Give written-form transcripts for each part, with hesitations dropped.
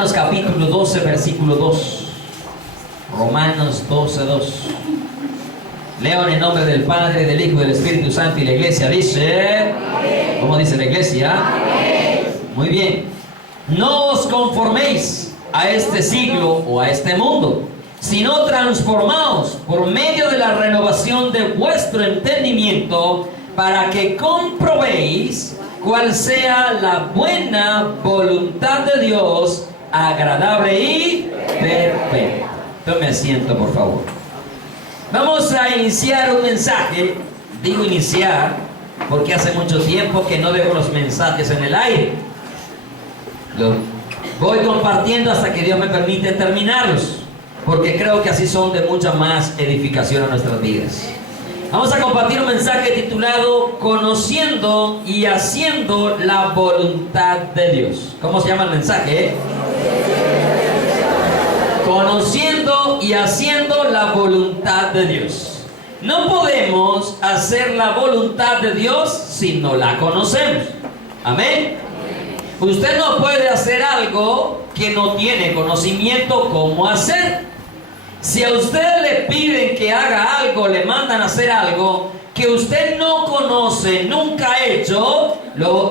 Romanos capítulo 12, versículo 2. Romanos 12, 2. Leo en el nombre del Padre, del Hijo y del Espíritu Santo, y la iglesia dice, ¿cómo dice la iglesia? Muy bien. No os conforméis a este siglo o a este mundo, sino transformaos por medio de la renovación de vuestro entendimiento, para que comprobéis cuál sea la buena voluntad de Dios, agradable y perfecta. Tome asiento, por favor. Vamos a iniciar un mensaje. Digo iniciar porque hace mucho tiempo que no dejo los mensajes en el aire. Los voy compartiendo hasta que Dios me permite terminarlos, porque creo que así son de mucha más edificación a nuestras vidas. Vamos a compartir un mensaje titulado Conociendo y haciendo la voluntad de Dios. ¿Cómo se llama el mensaje? Conociendo y haciendo la voluntad de Dios. No podemos hacer la voluntad de Dios si no la conocemos. Amén. Usted no puede hacer algo que no tiene conocimiento cómo hacer. Si a usted le piden que haga algo, le mandan a hacer algo que usted no conoce, nunca ha hecho,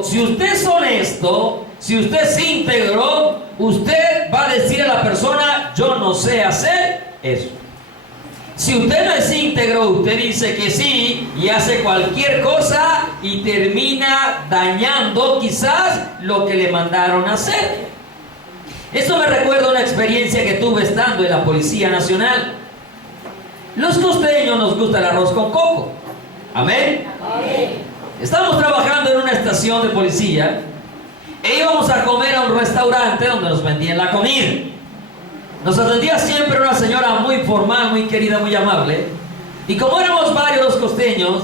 si usted es honesto, si usted es íntegro, usted va a decir a la persona, yo no sé hacer eso. Si usted no es íntegro, usted dice que sí y hace cualquier cosa y termina dañando quizás lo que le mandaron a hacer. Esto me recuerda una experiencia que tuve estando en la Policía Nacional. Los costeños nos gusta el arroz con coco. ¿Amén? Amén. Estábamos trabajando en una estación de policía e íbamos a comer a un restaurante donde nos vendían la comida. Nos atendía siempre una señora muy formal, muy querida, muy amable. Y como éramos varios los costeños,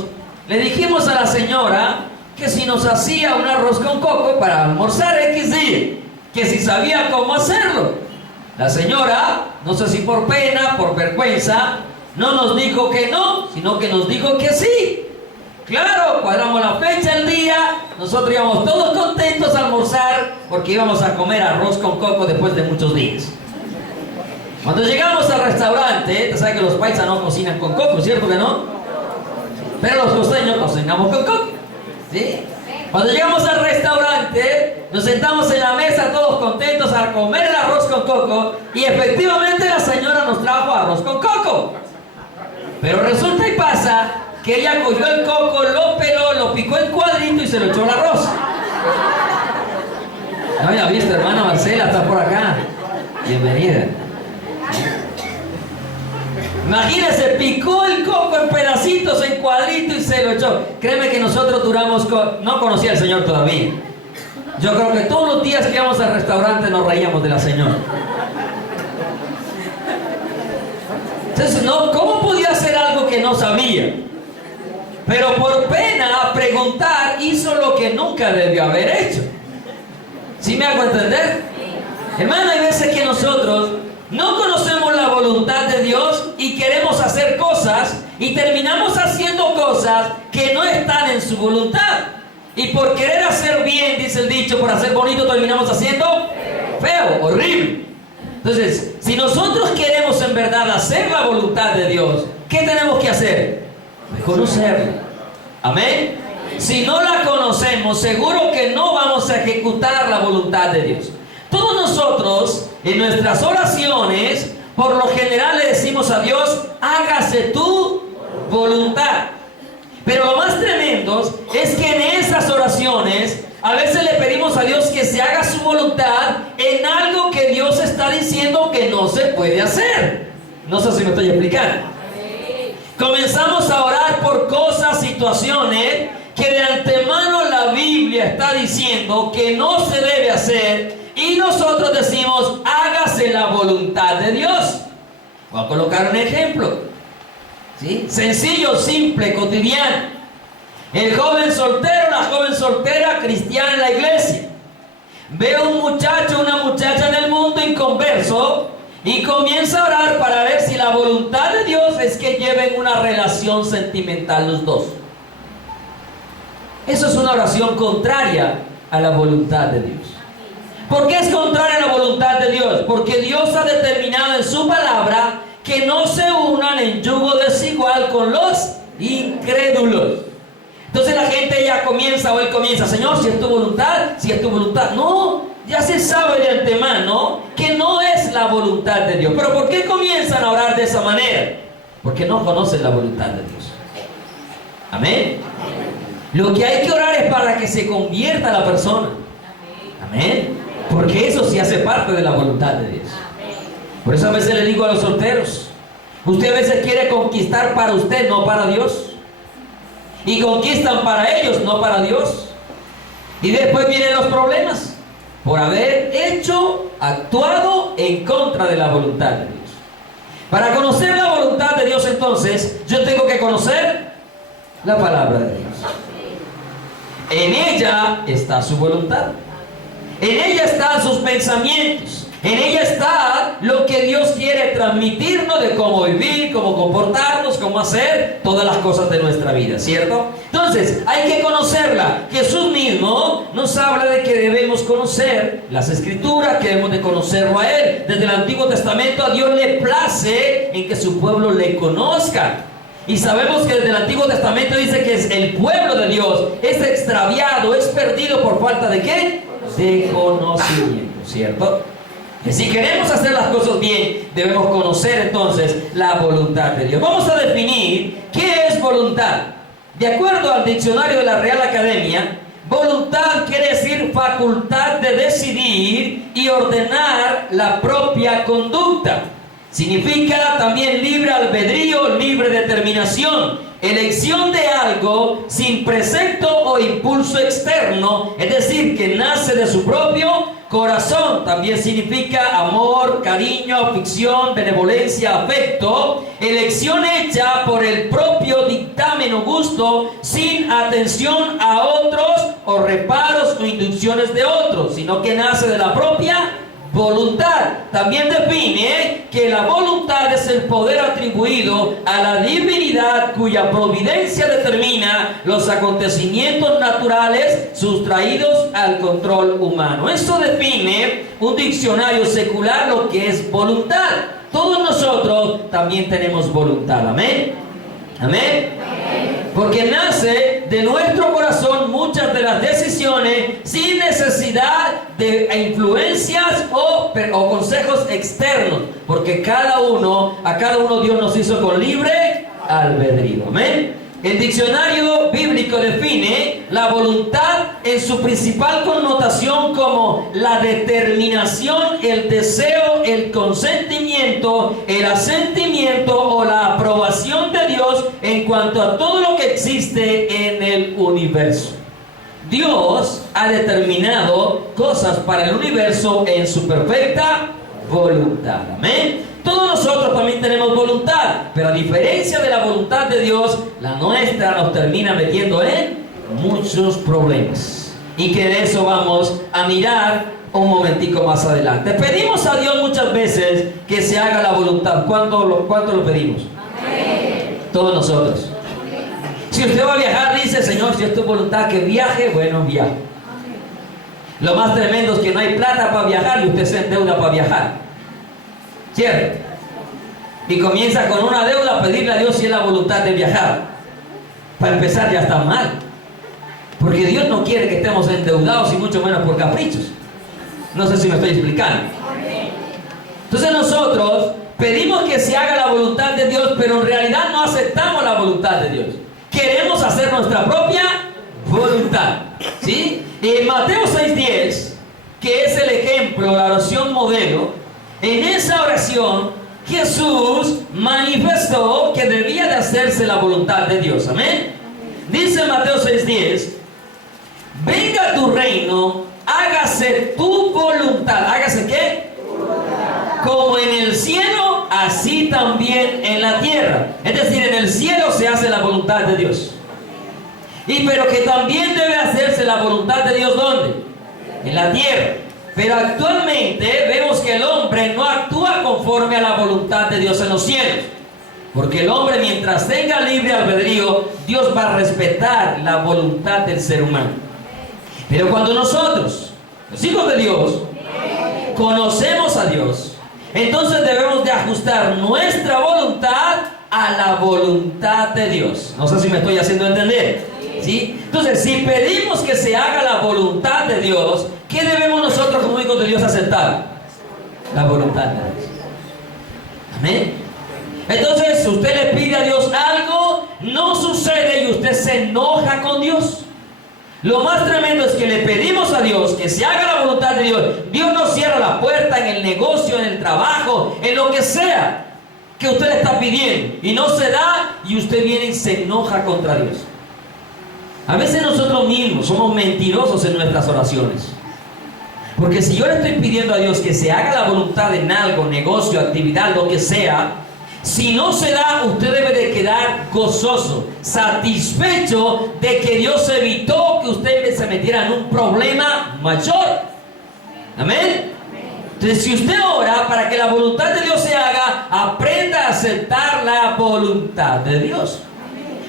le dijimos a la señora que si nos hacía un arroz con coco para almorzar X día, que si sabía cómo hacerlo. La señora, no sé si por pena, por vergüenza, no nos dijo que no, sino que nos dijo que sí. Claro, cuadramos la fecha, el día, nosotros íbamos todos contentos a almorzar porque íbamos a comer arroz con coco después de muchos días. Cuando llegamos al restaurante, tú sabes que los paisas no cocinan con coco, ¿cierto que no? Pero los costeños cocinamos con coco, ¿sí? Cuando llegamos al restaurante, nos sentamos en la mesa todos contentos a comer el arroz con coco, y efectivamente la señora nos trajo arroz con coco. Pero resulta y pasa que ella cogió el coco, lo peló, lo picó en cuadrito y se lo echó al arroz. No había visto, hermana Marcela, está por acá. Bienvenida. Imagínense, picó el coco en pedacitos, en cuadritos y se lo echó. Créeme que nosotros duramos, no conocía al Señor todavía. Yo creo que todos los días que íbamos al restaurante nos reíamos de la señora. Entonces, ¿cómo podía hacer algo que no sabía? Pero por pena a preguntar hizo lo que nunca debió haber hecho. ¿Sí me hago entender? Hermano, hay veces que nosotros no conocemos la voluntad de Dios y queremos hacer cosas y terminamos haciendo cosas que no están en su voluntad. Y por querer hacer bien, dice el dicho, por hacer bonito terminamos haciendo feo, horrible. Entonces, si nosotros queremos en verdad hacer la voluntad de Dios, ¿qué tenemos que hacer? Conocerla. Amén. Si no la conocemos, seguro que no vamos a ejecutar la voluntad de Dios. Todos nosotros, en nuestras oraciones, por lo general le decimos a Dios, hágase tu voluntad. Pero lo más tremendo es que en esas oraciones, a veces le pedimos a Dios que se haga su voluntad en algo que Dios está diciendo que no se puede hacer. No sé si me estoy explicando. Comenzamos a orar por cosas, situaciones que de antemano la Biblia está diciendo que no se debe hacer. Y nosotros decimos, hágase la voluntad de Dios. Voy a colocar un ejemplo, ¿sí? Sencillo, simple, cotidiano. El joven soltero, la joven soltera cristiana en la iglesia, ve a un muchacho, una muchacha en el mundo inconverso y comienza a orar para ver si la voluntad de Dios es que lleven una relación sentimental los dos. Eso es una oración contraria a la voluntad de Dios. ¿Por qué es contraria a la voluntad de Dios? Porque Dios ha determinado en su palabra que no se unan en yugo desigual con los incrédulos. Entonces la gente ya comienza, o él comienza, Señor, si es tu voluntad, si es tu voluntad. No, ya se sabe de antemano que no es la voluntad de Dios. ¿Pero por qué comienzan a orar de esa manera? Porque no conocen la voluntad de Dios. Amén. Lo que hay que orar es para que se convierta la persona. Amén. Porque eso sí hace parte de la voluntad de Dios. Por eso a veces le digo a los solteros, usted a veces quiere conquistar para usted, no para Dios. Y conquistan para ellos, no para Dios. Y después vienen los problemas por haber actuado en contra de la voluntad de Dios. Para conocer la voluntad de Dios, entonces, yo tengo que conocer la palabra de Dios. En ella está su voluntad. En ella están sus pensamientos. En ella está lo que Dios quiere transmitirnos de cómo vivir, cómo comportarnos, cómo hacer todas las cosas de nuestra vida, ¿cierto? Entonces, hay que conocerla. Jesús mismo nos habla de que debemos conocer las Escrituras, que debemos de conocerlo a Él. Desde el Antiguo Testamento a Dios le place en que su pueblo le conozca. Y sabemos que desde el Antiguo Testamento dice que es el pueblo de Dios es extraviado, es perdido por falta de ¿qué? De conocimiento, ¿cierto? Y si queremos hacer las cosas bien, debemos conocer entonces la voluntad de Dios. Vamos a definir qué es voluntad. De acuerdo al diccionario de la Real Academia, voluntad quiere decir facultad de decidir y ordenar la propia conducta. Significa también libre albedrío, libre determinación, elección de algo sin precepto o impulso externo, es decir, que nace de su propio corazón. También significa amor, cariño, afición, benevolencia, afecto, elección hecha por el propio dictamen o gusto, sin atención a otros o reparos o inducciones de otros, sino que nace de la propia voluntad. También define que la voluntad es el poder atribuido a la divinidad cuya providencia determina los acontecimientos naturales sustraídos al control humano. Esto define un diccionario secular lo que es voluntad. Todos nosotros también tenemos voluntad. Amén. Amén. Porque nace de nuestro corazón muchas de las decisiones sin necesidad de influencias o consejos externos. Porque a cada uno Dios nos hizo con libre albedrío. Amén. El diccionario bíblico define la voluntad en su principal connotación como la determinación, el deseo, el consentimiento, el asentimiento o la aprobación de Dios en cuanto a todo lo que existe en el universo. Dios ha determinado cosas para el universo en su perfecta voluntad. Amén. Todos nosotros también tenemos voluntad, pero a diferencia de la voluntad de Dios, la nuestra nos termina metiendo en muchos problemas. Y que de eso vamos a mirar un momentico más adelante. Pedimos a Dios muchas veces que se haga la voluntad. ¿Cuánto lo pedimos? Amén. Todos nosotros. Amén. Si usted va a viajar, dice, Señor, si es tu voluntad que viaje, bueno, viaje. Amén. Lo más tremendo es que no hay plata para viajar y usted se endeuda para viajar. ¿Cierto? Y comienza con una deuda a pedirle a Dios si es la voluntad de viajar. Para empezar ya está mal. Porque Dios no quiere que estemos endeudados y mucho menos por caprichos. No sé si me estoy explicando. Entonces nosotros pedimos que se haga la voluntad de Dios, pero en realidad no aceptamos la voluntad de Dios. Queremos hacer nuestra propia voluntad. ¿Sí? Y en Mateo 6:10, que es el ejemplo, la oración modelo, en esa oración Jesús manifestó que debía de hacerse la voluntad de Dios. Amén. Dice Mateo 6:10: venga tu reino, hágase tu voluntad. ¿Hágase qué? Como en el cielo, así también en la tierra. Es decir, en el cielo se hace la voluntad de Dios. Pero que también debe hacerse la voluntad de Dios, ¿dónde? En la tierra. Pero actualmente vemos que el hombre no actúa conforme a la voluntad de Dios en los cielos. Porque el hombre, mientras tenga libre albedrío, Dios va a respetar la voluntad del ser humano. Pero cuando nosotros, los hijos de Dios, conocemos a Dios, entonces debemos de ajustar nuestra voluntad a la voluntad de Dios. No sé si me estoy haciendo entender, ¿sí? Entonces, si pedimos que se haga la voluntad de Dios, ¿qué debemos nosotros como hijos de Dios aceptar? La voluntad de Dios. Amén. Entonces, si usted le pide a Dios algo, no sucede y usted se enoja con Dios. Lo más tremendo es que le pedimos a Dios que se haga la voluntad de Dios. Dios no cierra la puerta en el negocio, en el trabajo, en lo que sea que usted le está pidiendo, y no se da, y usted viene y se enoja contra Dios. A veces nosotros mismos somos mentirosos en nuestras oraciones. Porque si yo le estoy pidiendo a Dios que se haga la voluntad en algo, negocio, actividad, lo que sea, si no se da, usted debe de quedar gozoso, satisfecho de que Dios evitó que usted se metiera en un problema mayor. Amén. Entonces, si usted ora para que la voluntad de Dios se haga, aprenda a aceptar la voluntad de Dios.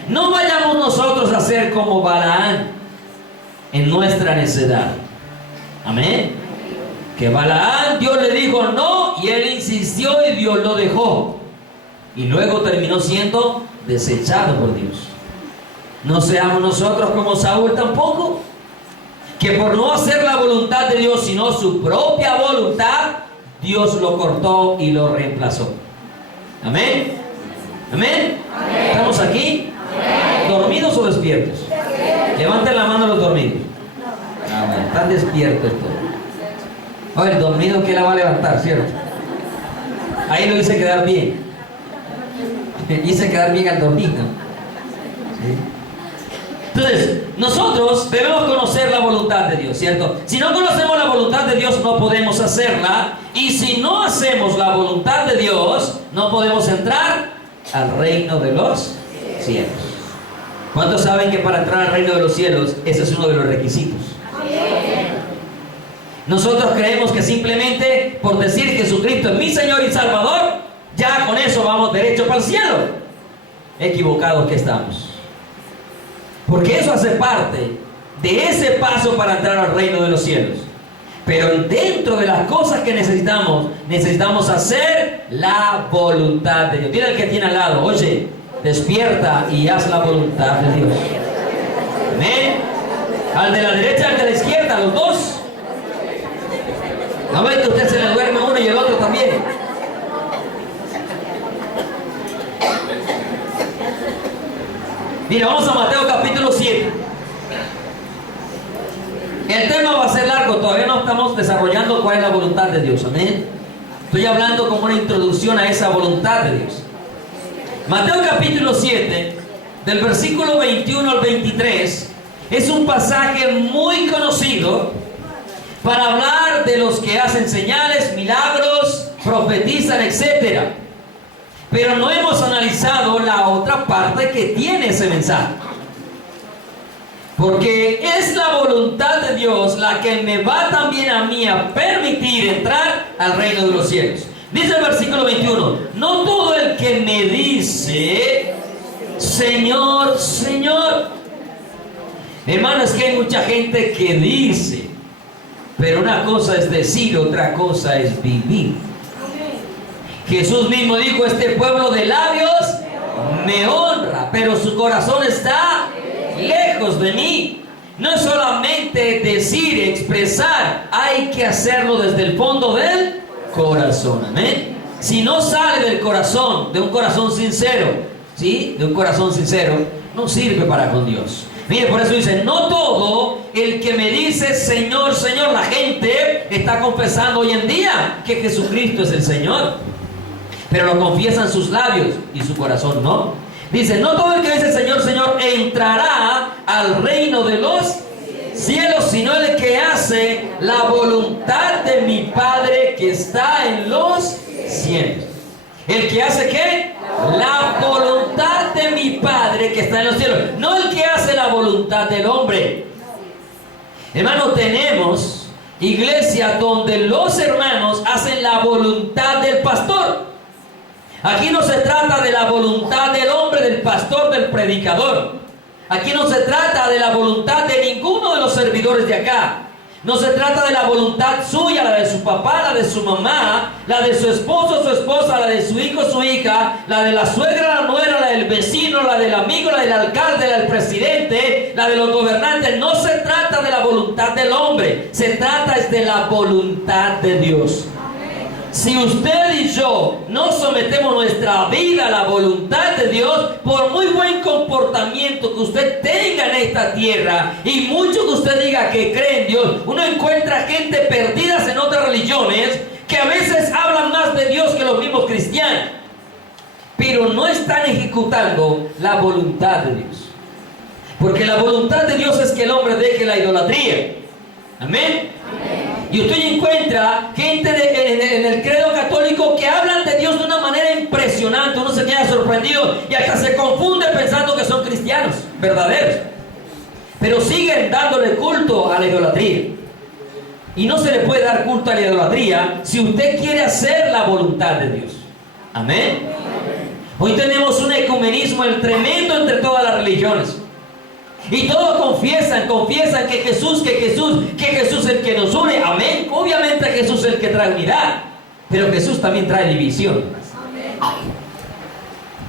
No vayamos nosotros a ser como Balaán en nuestra necedad. Amén. Que Balaán, Dios le dijo no, y él insistió y Dios lo dejó. Y luego terminó siendo desechado por Dios. No seamos nosotros como Saúl tampoco, que por no hacer la voluntad de Dios, sino su propia voluntad, Dios lo cortó y lo reemplazó. Amén. Amén. Amén. ¿Estamos aquí? Amén. ¿Dormidos o despiertos? Levanten la mano los dormidos. Bueno, están despiertos todos. Oye, el dormido que la va a levantar, ¿cierto? Ahí lo hice quedar bien. Hice quedar bien al dormido. ¿Sí? Entonces, nosotros debemos conocer la voluntad de Dios, ¿cierto? Si no conocemos la voluntad de Dios, no podemos hacerla. Y si no hacemos la voluntad de Dios, no podemos entrar al reino de los cielos. ¿Cuántos saben que para entrar al reino de los cielos, ese es uno de los requisitos? Nosotros creemos que simplemente por decir Jesucristo es mi Señor y Salvador, ya con eso vamos derecho para el cielo. Equivocados que estamos. Porque eso hace parte de ese paso para entrar al reino de los cielos. Pero dentro de las cosas que necesitamos hacer la voluntad de Dios. Dile al que tiene al lado, oye, despierta y haz la voluntad de Dios. Amén. Al de la derecha, al de la izquierda, los dos. No ve que usted se le duerme uno y el otro también. Mira, vamos a Mateo capítulo 7. El tema va a ser largo, todavía no estamos desarrollando cuál es la voluntad de Dios. Amén. Estoy hablando como una introducción a esa voluntad de Dios. Mateo capítulo 7, del versículo 21 al 23, es un pasaje muy conocido para hablar de los que hacen señales, milagros, profetizan, etc. Pero no hemos analizado la otra parte que tiene ese mensaje. Porque es la voluntad de Dios la que me va también a mí a permitir entrar al reino de los cielos. Dice el versículo 21, no todo el que me dice, Señor, Señor. Hermano, es que hay mucha gente que dice, pero una cosa es decir, otra cosa es vivir. Jesús mismo dijo, este pueblo de labios me honra, pero su corazón está lejos de mí. No es solamente decir, expresar, hay que hacerlo desde el fondo del corazón. Amén. Si no sale del corazón, de un corazón sincero, ¿sí? De un corazón sincero, no sirve para con Dios. Mire, por eso dice, no todo el que me dice Señor, Señor. La gente está confesando hoy en día que Jesucristo es el Señor, pero lo confiesan sus labios y su corazón no. Dice, no todo el que dice Señor, Señor entrará al reino de los cielos, sino el que hace la voluntad de mi Padre que está en los cielos. ¿El que hace qué? La voluntad de mi Padre que está en los cielos, no el que hace la voluntad del hombre. Hermano, tenemos iglesia donde los hermanos hacen la voluntad del pastor. Aquí no se trata de la voluntad del hombre, del pastor, del predicador. Aquí no se trata de la voluntad de ninguno de los servidores de acá. No se trata de la voluntad suya, la de su papá, la de su mamá, la de su esposo, su esposa, la de su hijo, su hija, la de la suegra, la nuera, la del vecino, la del amigo, la del alcalde, la del presidente, la de los gobernantes. No se trata de la voluntad del hombre, se trata de la voluntad de Dios. Si usted y yo no sometemos nuestra vida a la voluntad de Dios, por muy buen comportamiento que usted tenga en esta tierra y mucho que usted diga que cree en Dios, uno encuentra gente perdidas en otras religiones que a veces hablan más de Dios que los mismos cristianos, pero no están ejecutando la voluntad de Dios. Porque la voluntad de Dios es que el hombre deje la idolatría. Amén. Y usted encuentra gente en el credo católico que hablan de Dios de una manera impresionante. Uno se queda sorprendido y hasta se confunde pensando que son cristianos verdaderos, pero siguen dándole culto a la idolatría. Y no se le puede dar culto a la idolatría si usted quiere hacer la voluntad de Dios. Amén. Hoy tenemos un ecumenismo tremendo entre todas las religiones. Y todos confiesan que Jesús es el que nos une. Amén. Obviamente Jesús es el que trae unidad, pero Jesús también trae división.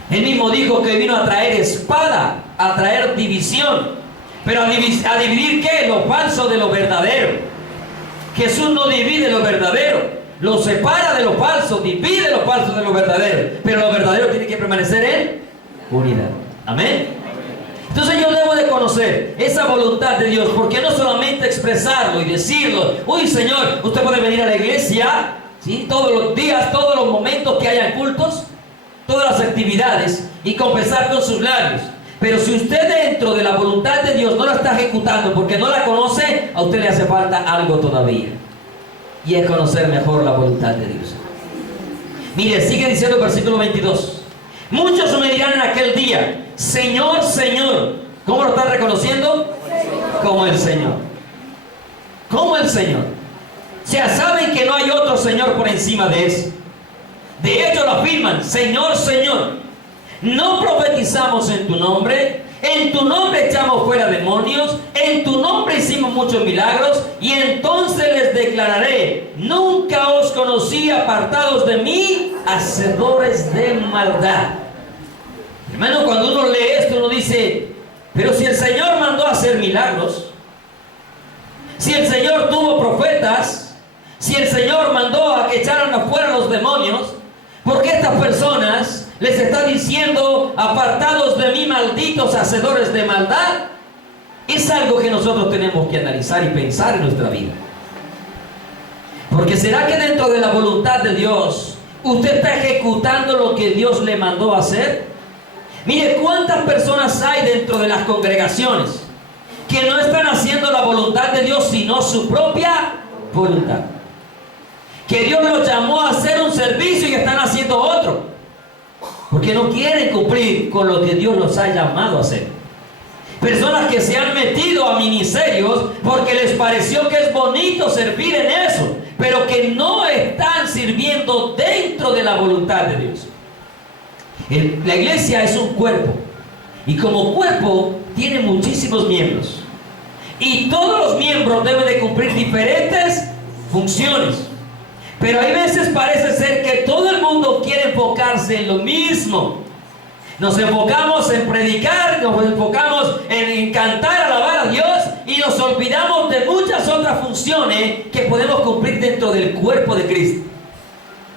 Él mismo dijo que vino a traer espada, a traer división. Pero a dividir ¿qué? Lo falso de lo verdadero. Jesús no divide lo verdadero, lo separa de lo falso, divide lo falso de lo verdadero. Pero lo verdadero tiene que permanecer en unidad. Amén. Entonces yo debo de conocer esa voluntad de Dios, porque no solamente expresarlo y decirlo. Uy, Señor, usted puede venir a la iglesia, ¿sí? Todos los días, todos los momentos que hayan cultos, todas las actividades, y confesar con sus labios. Pero si usted dentro de la voluntad de Dios no la está ejecutando porque no la conoce, a usted le hace falta algo todavía, y es conocer mejor la voluntad de Dios. Mire, sigue diciendo el versículo 22. Muchos me dirán en aquel día: Señor, Señor. ¿Cómo lo están reconociendo? Como el Señor. Como el Señor. O sea, saben que no hay otro Señor por encima de eso. De hecho lo afirman: Señor, Señor, ¿no profetizamos en tu nombre? En tu nombre echamos fuera demonios, en tu nombre hicimos muchos milagros. Y entonces les declararé: nunca os conocí, apartados de mí, hacedores de maldad. Hermano, cuando uno lee esto, uno dice: pero si el Señor mandó a hacer milagros, si el Señor tuvo profetas, si el Señor mandó a que echaran afuera los demonios, ¿por qué estas personas les está diciendo: apartados de mí, malditos hacedores de maldad? Es algo que nosotros tenemos que analizar y pensar en nuestra vida. Porque ¿será que dentro de la voluntad de Dios usted está ejecutando lo que Dios le mandó a hacer? Mire, ¿cuántas personas hay dentro de las congregaciones que no están haciendo la voluntad de Dios, sino su propia voluntad? Que Dios los llamó a hacer un servicio y están haciendo otro, porque no quieren cumplir con lo que Dios los ha llamado a hacer. Personas que se han metido a ministerios porque les pareció que es bonito servir en eso, pero que no están sirviendo dentro de la voluntad de Dios. La iglesia es un cuerpo, y como cuerpo tiene muchísimos miembros, y todos los miembros deben de cumplir diferentes funciones. Pero hay veces parece ser que todo el mundo quiere enfocarse en lo mismo. Nos enfocamos en predicar, nos enfocamos en cantar, alabar a Dios, y nos olvidamos de muchas otras funciones que podemos cumplir dentro del cuerpo de Cristo.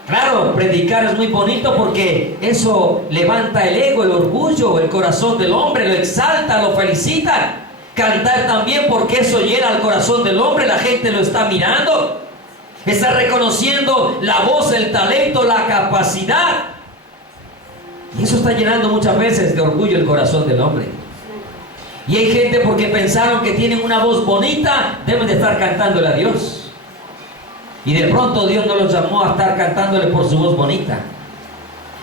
Claro, predicar es muy bonito porque eso levanta el ego, el orgullo, el corazón del hombre, lo exalta, lo felicita. Cantar también, porque eso llena el corazón del hombre, la gente lo está mirando, está reconociendo la voz, el talento, la capacidad. Y eso está llenando muchas veces de orgullo el corazón del hombre. Y hay gente, porque pensaron que tienen una voz bonita, deben de estar cantándole a Dios. Y de pronto Dios no los llamó a estar cantándole por su voz bonita.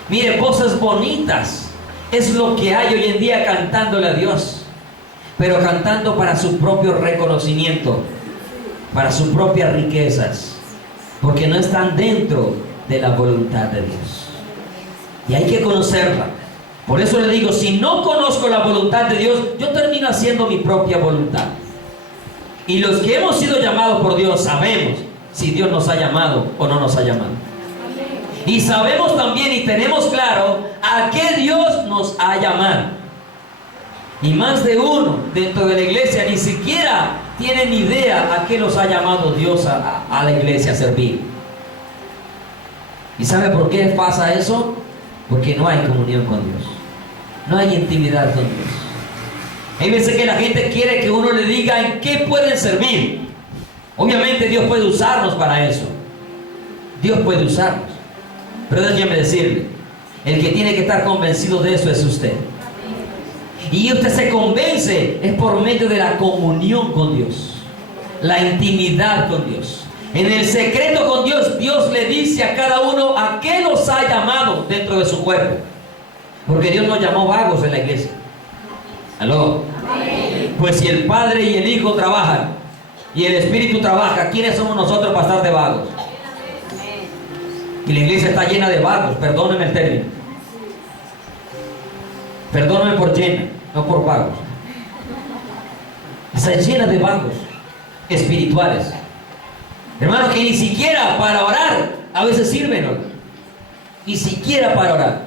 Mire, voces bonitas es lo que hay hoy en día cantándole a Dios, pero cantando para su propio reconocimiento, para sus propias riquezas, porque no están dentro de la voluntad de Dios. Y hay que conocerla. Por eso le digo, si no conozco la voluntad de Dios, yo termino haciendo mi propia voluntad. Y los que hemos sido llamados por Dios sabemos si Dios nos ha llamado o no nos ha llamado. Y sabemos también y tenemos claro a qué Dios nos ha llamado. Y más de uno dentro de la iglesia ni siquiera tienen idea a qué los ha llamado Dios a la iglesia a servir. ¿Y sabe por qué pasa eso? Porque no hay comunión con Dios. No hay intimidad con Dios. Hay veces que la gente quiere que uno le diga en qué pueden servir. Obviamente Dios puede usarnos para eso. Dios puede usarnos. Pero déjeme decirle, el que tiene que estar convencido de eso es usted. Y usted se convence es por medio de la comunión con Dios, la intimidad con Dios. En el secreto con Dios, Dios le dice a cada uno a qué los ha llamado dentro de su cuerpo. Porque Dios no llamó vagos en la iglesia. ¿Aló? Pues si el Padre y el Hijo trabajan y el Espíritu trabaja, ¿quiénes somos nosotros para estar de vagos? Y la iglesia está llena de vagos, perdónenme el término. Perdónenme por llena, no por vagos. Está llena de vagos espirituales. Hermanos, que ni siquiera para orar a veces sirven, ¿no? Ni siquiera para orar.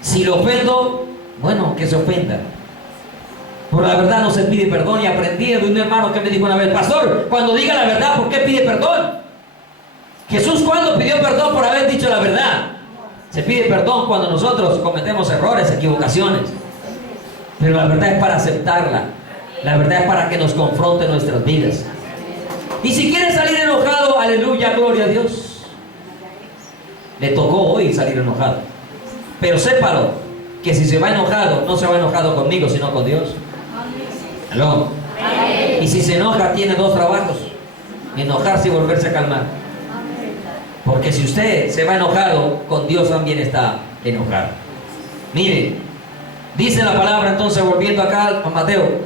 Si lo ofendo, bueno, que se ofenda. Por la verdad no se pide perdón. Y aprendí de un hermano que me dijo una vez: pastor, cuando diga la verdad, ¿por qué pide perdón? Jesús, ¿cuándo pidió perdón por haber dicho la verdad? Se pide perdón cuando nosotros cometemos errores, equivocaciones. Pero la verdad es para aceptarla. La verdad es para que nos confronte nuestras vidas. Y si quiere salir enojado, aleluya, gloria a Dios. Le tocó hoy salir enojado. Pero sépalo, que si se va enojado, no se va enojado conmigo, sino con Dios. ¿Aló? Y si se enoja, tiene dos trabajos: enojarse y volverse a calmar. Porque si usted se va enojado, con Dios también está enojado. Mire, dice la palabra entonces, volviendo acá a Mateo: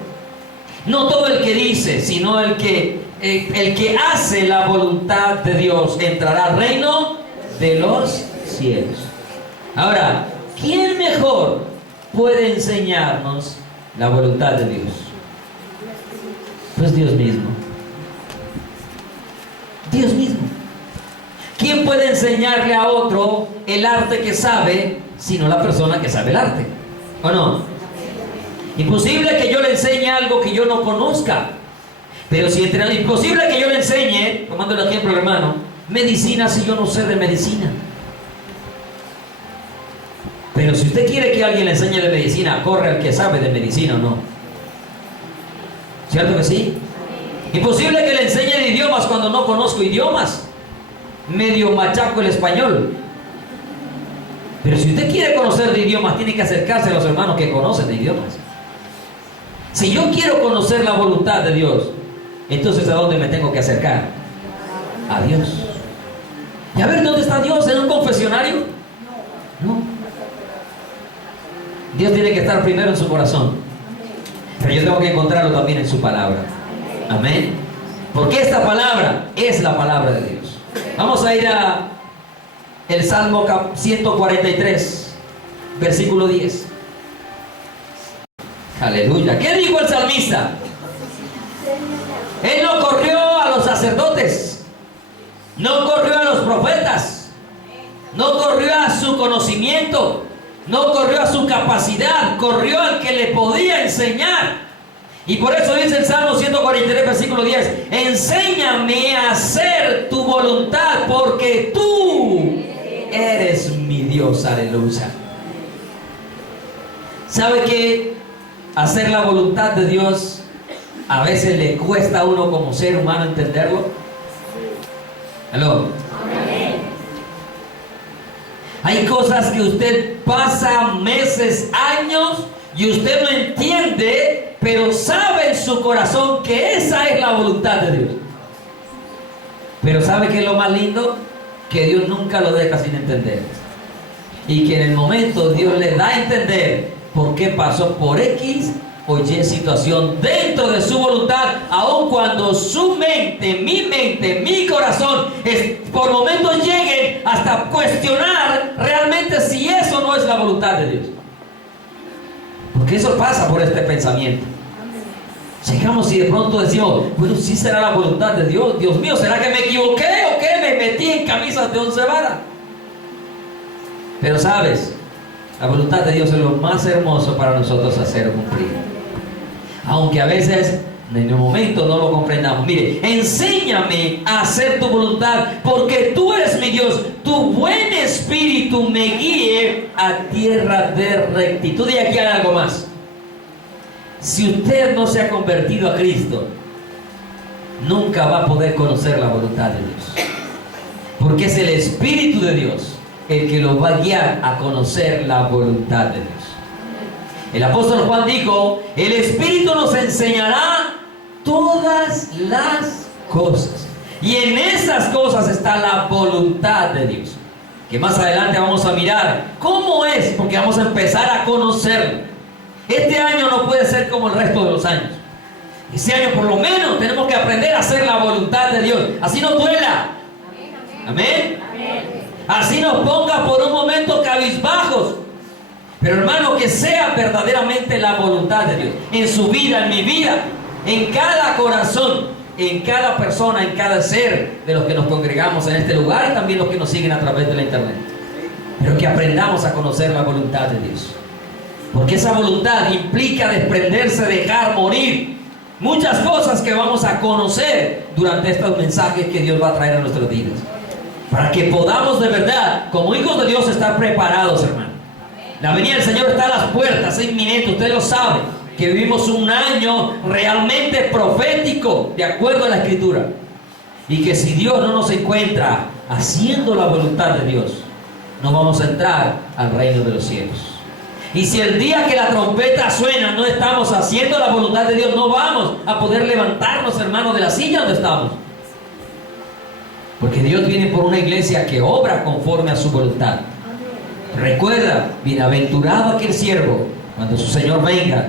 no todo el que dice, sino el que hace la voluntad de Dios entrará al reino de los cielos. Ahora, ¿quién mejor puede enseñarnos la voluntad de Dios? Pues Dios mismo. Dios mismo. ¿Quién puede enseñarle a otro el arte que sabe, sino la persona que sabe el arte? ¿O no? Imposible que yo le enseñe algo que yo no conozca. Pero si imposible que yo le enseñe, tomando el ejemplo, hermano, medicina, si yo no sé de medicina. Pero si usted quiere que alguien le enseñe de medicina, corre al que sabe de medicina, ¿o no? ¿Cierto que sí? Imposible que le enseñe de idiomas cuando no conozco idiomas. Medio machaco el español. Pero si usted quiere conocer de idiomas, tiene que acercarse a los hermanos que conocen de idiomas. Si yo quiero conocer la voluntad de Dios, entonces ¿a dónde me tengo que acercar? A Dios. ¿Y a ver dónde está Dios? ¿En un confesionario? No. Dios tiene que estar primero en su corazón. Pero yo tengo que encontrarlo también en su palabra. Amén. Porque esta palabra es la palabra de Dios. Vamos a ir a el Salmo 143, versículo 10. Aleluya. ¿Qué dijo el salmista? Él no corrió a los sacerdotes, no corrió a los profetas, no corrió a su conocimiento, no corrió a su capacidad, corrió al que le podía enseñar. Y por eso dice el Salmo 143, versículo 10: enséñame a hacer tu voluntad, porque tú eres mi Dios. Aleluya. ¿Sabe que hacer la voluntad de Dios a veces le cuesta a uno como ser humano entenderlo? ¿Aló? Hay cosas que usted pasa meses, años, y usted no entiende, pero sabe en su corazón que esa es la voluntad de Dios. Pero ¿sabe qué es lo más lindo? Que Dios nunca lo deja sin entender. Y que en el momento Dios le da a entender por qué pasó por X o Y situación dentro de su voluntad, aun cuando su mente, mi corazón, por momentos lleguen hasta cuestionar realmente si eso no es la voluntad de Dios. Porque eso pasa por este pensamiento. Llegamos y de pronto decimos, bueno, sí será la voluntad de Dios. Dios mío, ¿será que me equivoqué o qué? Me metí en camisas de 11 varas. Pero sabes, la voluntad de Dios es lo más hermoso para nosotros hacer cumplir. Aunque a veces en el momento no lo comprendamos. Mire, enséñame a hacer tu voluntad, porque tú eres mi Dios. Tu buen espíritu me guíe a tierra de rectitud. Y aquí hay algo más. Si usted no se ha convertido a Cristo, nunca va a poder conocer la voluntad de Dios. Porque es el Espíritu de Dios el que lo va a guiar a conocer la voluntad de Dios. El apóstol Juan dijo, el Espíritu nos enseñará todas las cosas. Y en esas cosas está la voluntad de Dios. Que más adelante vamos a mirar cómo es, porque vamos a empezar a conocerlo. Este año no puede ser como el resto de los años. Este año por lo menos tenemos que aprender a hacer la voluntad de Dios. Así nos duela. Amén. Así nos ponga por un momento cabizbajos. Pero hermano, que sea verdaderamente la voluntad de Dios. En su vida, en mi vida, en cada corazón, en cada persona, en cada ser de los que nos congregamos en este lugar y también los que nos siguen a través de la internet. Pero que aprendamos a conocer la voluntad de Dios. Porque esa voluntad implica desprenderse, dejar morir muchas cosas que vamos a conocer durante estos mensajes que Dios va a traer a nuestras vidas. Para que podamos de verdad, como hijos de Dios, estar preparados, hermano. La venida del Señor está a las puertas, es inminente, usted lo sabe. Que vivimos un año realmente profético, de acuerdo a la Escritura. Y que si Dios no nos encuentra haciendo la voluntad de Dios, no vamos a entrar al reino de los cielos. Y si el día que la trompeta suena no estamos haciendo la voluntad de Dios, no vamos a poder levantarnos, hermanos, de la silla donde estamos. Porque Dios viene por una iglesia que obra conforme a su voluntad. Recuerda, bienaventurado aquel siervo, cuando su Señor venga,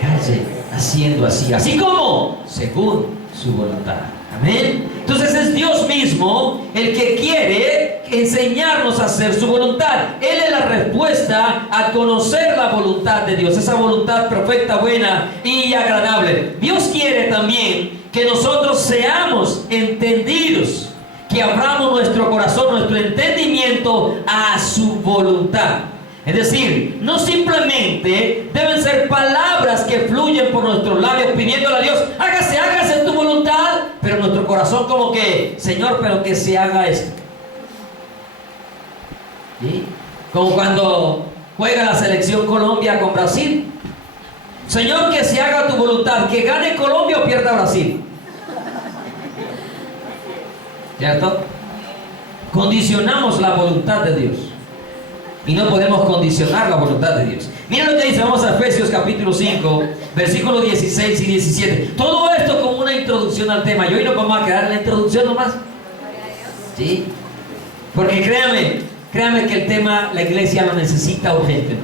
y halle haciendo así, así como según su voluntad. Amén. Entonces es Dios mismo el que quiere enseñarnos a hacer su voluntad. Él es la respuesta a conocer la voluntad de Dios, esa voluntad perfecta, buena y agradable. Dios quiere también que nosotros seamos entendidos, que abramos nuestro corazón, nuestro entendimiento a su voluntad. Es decir, no simplemente deben ser palabras que fluyen por nuestros labios pidiéndole a Dios, hágase tu voluntad, pero nuestro corazón como que, Señor, pero que se haga esto. ¿Sí? Como cuando juega la selección Colombia con Brasil. Señor, que se haga tu voluntad, que gane Colombia o pierda Brasil. ¿Cierto? Condicionamos la voluntad de Dios. Y no podemos condicionar la voluntad de Dios. Mira lo que dice, vamos a Efesios capítulo 5, versículos 16 y 17. Todo esto como una introducción al tema. Y hoy nos vamos a quedar en la introducción nomás. ¿Sí? Porque créame que el tema la iglesia lo necesita urgente.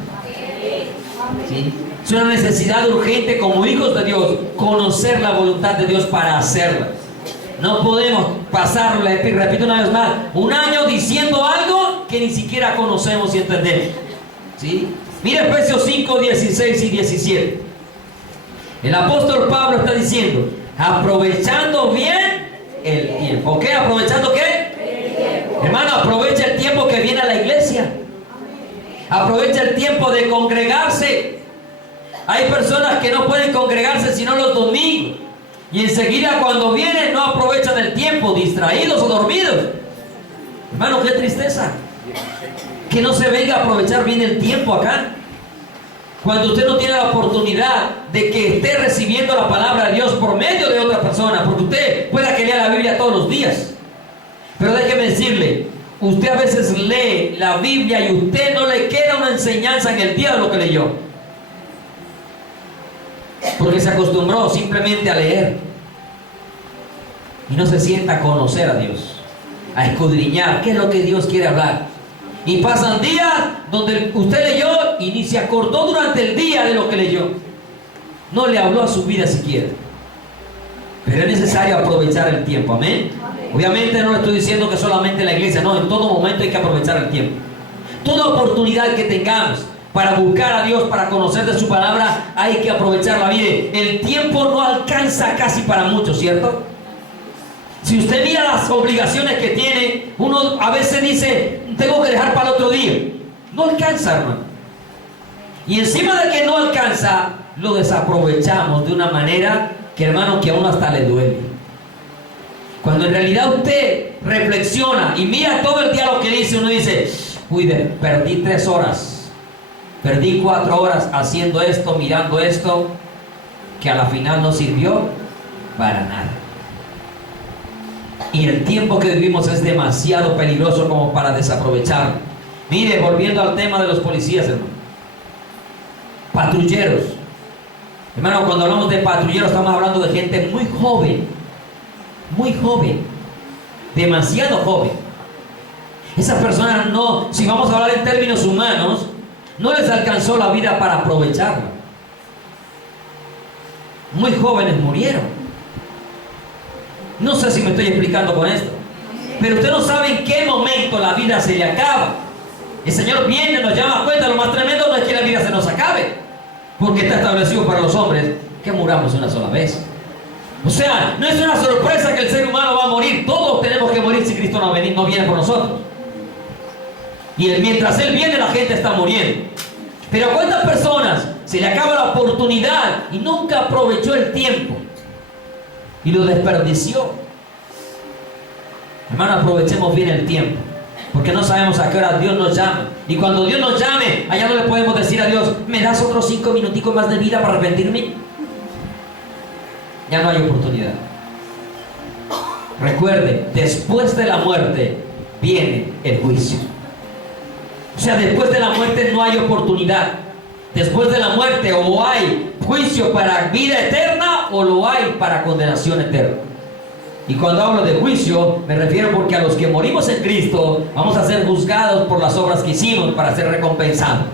¿Sí? Es una necesidad urgente como hijos de Dios, conocer la voluntad de Dios para hacerla. No podemos pasar, repito una vez más, un año diciendo algo que ni siquiera conocemos y entendemos. ¿Sí? Mira Efesios 5, 16 y 17. El apóstol Pablo está diciendo, aprovechando bien el tiempo. ¿Qué? ¿Aprovechando qué? Hermano, aprovecha el tiempo que viene a la iglesia. Aprovecha el tiempo de congregarse. Hay personas que no pueden congregarse sino los domingos. Y enseguida cuando vienen no aprovechan el tiempo, distraídos o dormidos. Hermano, qué tristeza. Que no se venga a aprovechar bien el tiempo acá. Cuando usted no tiene la oportunidad de que esté recibiendo la palabra de Dios por medio de otra persona. Porque usted pueda que lea la Biblia todos los días. Pero déjeme decirle, usted a veces lee la Biblia y usted no le queda una enseñanza en el día de lo que leyó. Porque se acostumbró simplemente a leer y no se sienta a conocer a Dios, a escudriñar qué es lo que Dios quiere hablar. Y pasan días donde usted leyó y ni se acordó durante el día de lo que leyó. No le habló a su vida siquiera. Pero es necesario aprovechar el tiempo. Amén. Obviamente no le estoy diciendo que solamente en la iglesia, no, en todo momento hay que aprovechar el tiempo. Toda oportunidad que tengamos para buscar a Dios, para conocer de su palabra, hay que aprovecharla. Mire, el tiempo no alcanza casi para muchos, ¿cierto? Si usted mira las obligaciones que tiene, uno a veces dice, tengo que dejar para el otro día. No alcanza, hermano. Y encima de que no alcanza, lo desaprovechamos de una manera que, hermano, que a uno hasta le duele. Cuando en realidad usted reflexiona y mira todo el día lo que dice, uno dice, uy, perdí 3 horas, perdí 4 horas haciendo esto, mirando esto, que a la final no sirvió para nada. Y el tiempo que vivimos es demasiado peligroso como para desaprovecharlo. Mire, volviendo al tema de los policías, hermano. Patrulleros. Hermano, cuando hablamos de patrulleros estamos hablando de gente muy joven. Muy joven. Demasiado joven. Esas personas no, si vamos a hablar en términos humanos, no les alcanzó la vida para aprovecharla. Muy jóvenes murieron. No sé si me estoy explicando con esto, pero usted no sabe en qué momento la vida se le acaba. El Señor viene, nos llama a cuenta. Lo más tremendo no es que la vida se nos acabe, porque está establecido para los hombres que muramos una sola vez. O sea, no es una sorpresa que el ser humano va a morir. Todos tenemos que morir si Cristo no viene por nosotros. Y mientras Él viene, la gente está muriendo. Pero ¿a cuántas personas se le acaba la oportunidad y nunca aprovechó el tiempo y lo desperdició? Hermano, aprovechemos bien el tiempo, porque no sabemos a qué hora Dios nos llama. Y cuando Dios nos llame, allá no le podemos decir a Dios, ¿me das otros 5 minuticos más de vida para arrepentirme? Ya no hay oportunidad. Recuerde, después de la muerte viene el juicio. O sea, después de la muerte no hay oportunidad. Después de la muerte o hay juicio para vida eterna o lo hay para condenación eterna. Y cuando hablo de juicio me refiero porque a los que morimos en Cristo vamos a ser juzgados por las obras que hicimos para ser recompensados,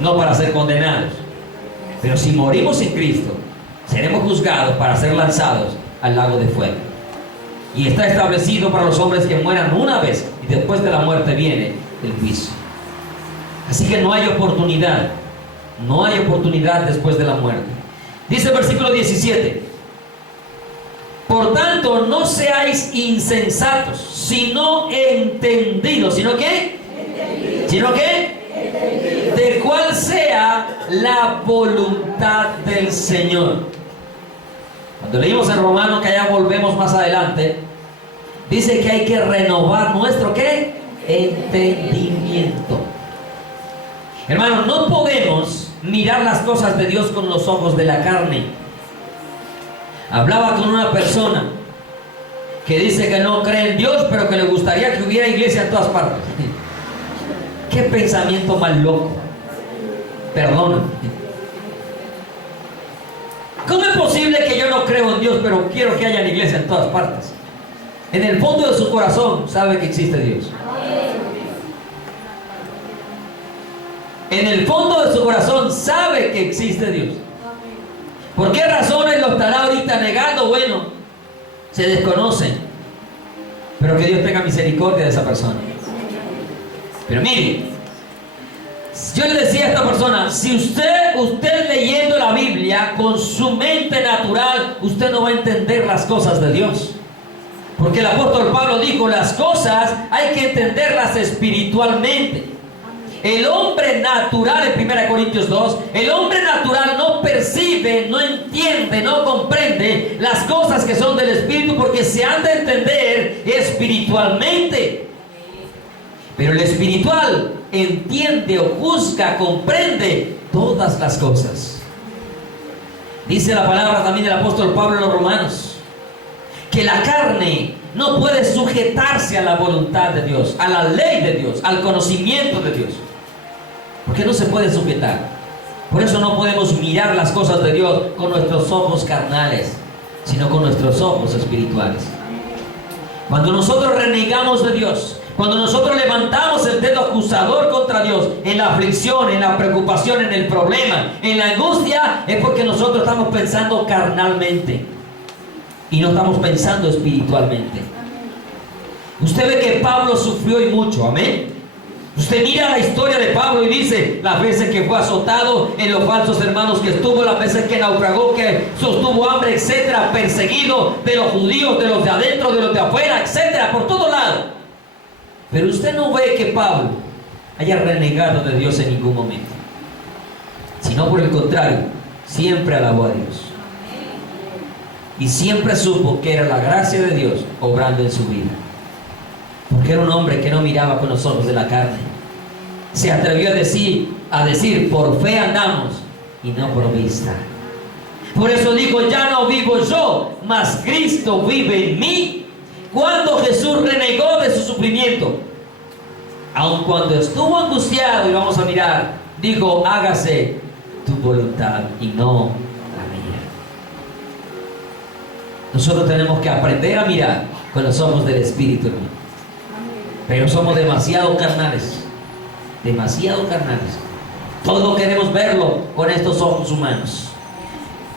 no para ser condenados. Pero si morimos en Cristo, seremos juzgados para ser lanzados al lago de fuego. Y está establecido para los hombres que mueran una vez y después de la muerte viene el juicio. Así que no hay oportunidad. No hay oportunidad después de la muerte. Dice el versículo 17: por tanto, no seáis insensatos, sino entendidos. ¿Sino qué? Entendidos. ¿Sino qué? Entendidos. De cuál sea la voluntad del Señor. Cuando leímos en Romanos, que allá volvemos más adelante, dice que hay que renovar nuestro ¿qué? Entendimiento. Hermanos, no podemos mirar las cosas de Dios con los ojos de la carne. Hablaba con una persona que dice que no cree en Dios, pero que le gustaría que hubiera iglesia en todas partes. Qué pensamiento más loco. Perdona. ¿Cómo es posible que yo no creo en Dios, pero quiero que haya iglesia en todas partes? En el fondo de su corazón sabe que existe Dios. En el fondo de su corazón sabe que existe Dios. ¿Por qué razones lo estará ahorita negando? Bueno, se desconocen. Pero que Dios tenga misericordia de esa persona. Pero mire, yo le decía a esta persona, si usted leyendo la Biblia con su mente natural, usted no va a entender las cosas de Dios. Porque el apóstol Pablo dijo, las cosas hay que entenderlas espiritualmente. El hombre natural, en 1 Corintios 2, el hombre natural no percibe, no entiende, no comprende las cosas que son del Espíritu, porque se han de entender espiritualmente. Pero el espiritual entiende o juzga, comprende todas las cosas. Dice la palabra también del apóstol Pablo en los Romanos, que la carne no puede sujetarse a la voluntad de Dios, a la ley de Dios, al conocimiento de Dios. Porque no se puede sujetar. Por eso no podemos mirar las cosas de Dios con nuestros ojos carnales, sino con nuestros ojos espirituales. Cuando nosotros renegamos de Dios, cuando nosotros levantamos el dedo acusador contra Dios, en la aflicción, en la preocupación, en el problema, en la angustia, es porque nosotros estamos pensando carnalmente y no estamos pensando espiritualmente. Usted ve que Pablo sufrió y mucho, amén. Usted mira la historia de Pablo y dice las veces que fue azotado, en los falsos hermanos que estuvo, las veces que naufragó, que sostuvo hambre, etcétera, perseguido de los judíos, de los de adentro, de los de afuera, etcétera, por todo lado. Pero usted no ve que Pablo haya renegado de Dios en ningún momento, sino por el contrario, siempre alabó a Dios. Y siempre supo que era la gracia de Dios obrando en su vida. Porque era un hombre que no miraba con los ojos de la carne. Se atrevió a decir, por fe andamos y no por vista. Por eso dijo, ya no vivo yo, mas Cristo vive en mí. Cuando Jesús renegó de su sufrimiento, aun cuando estuvo angustiado, y vamos a mirar, dijo, hágase tu voluntad y no la mía. Nosotros tenemos que aprender a mirar con los ojos del Espíritu, hermano. Pero somos demasiado carnales. Demasiado carnales. Todos queremos verlo con estos ojos humanos.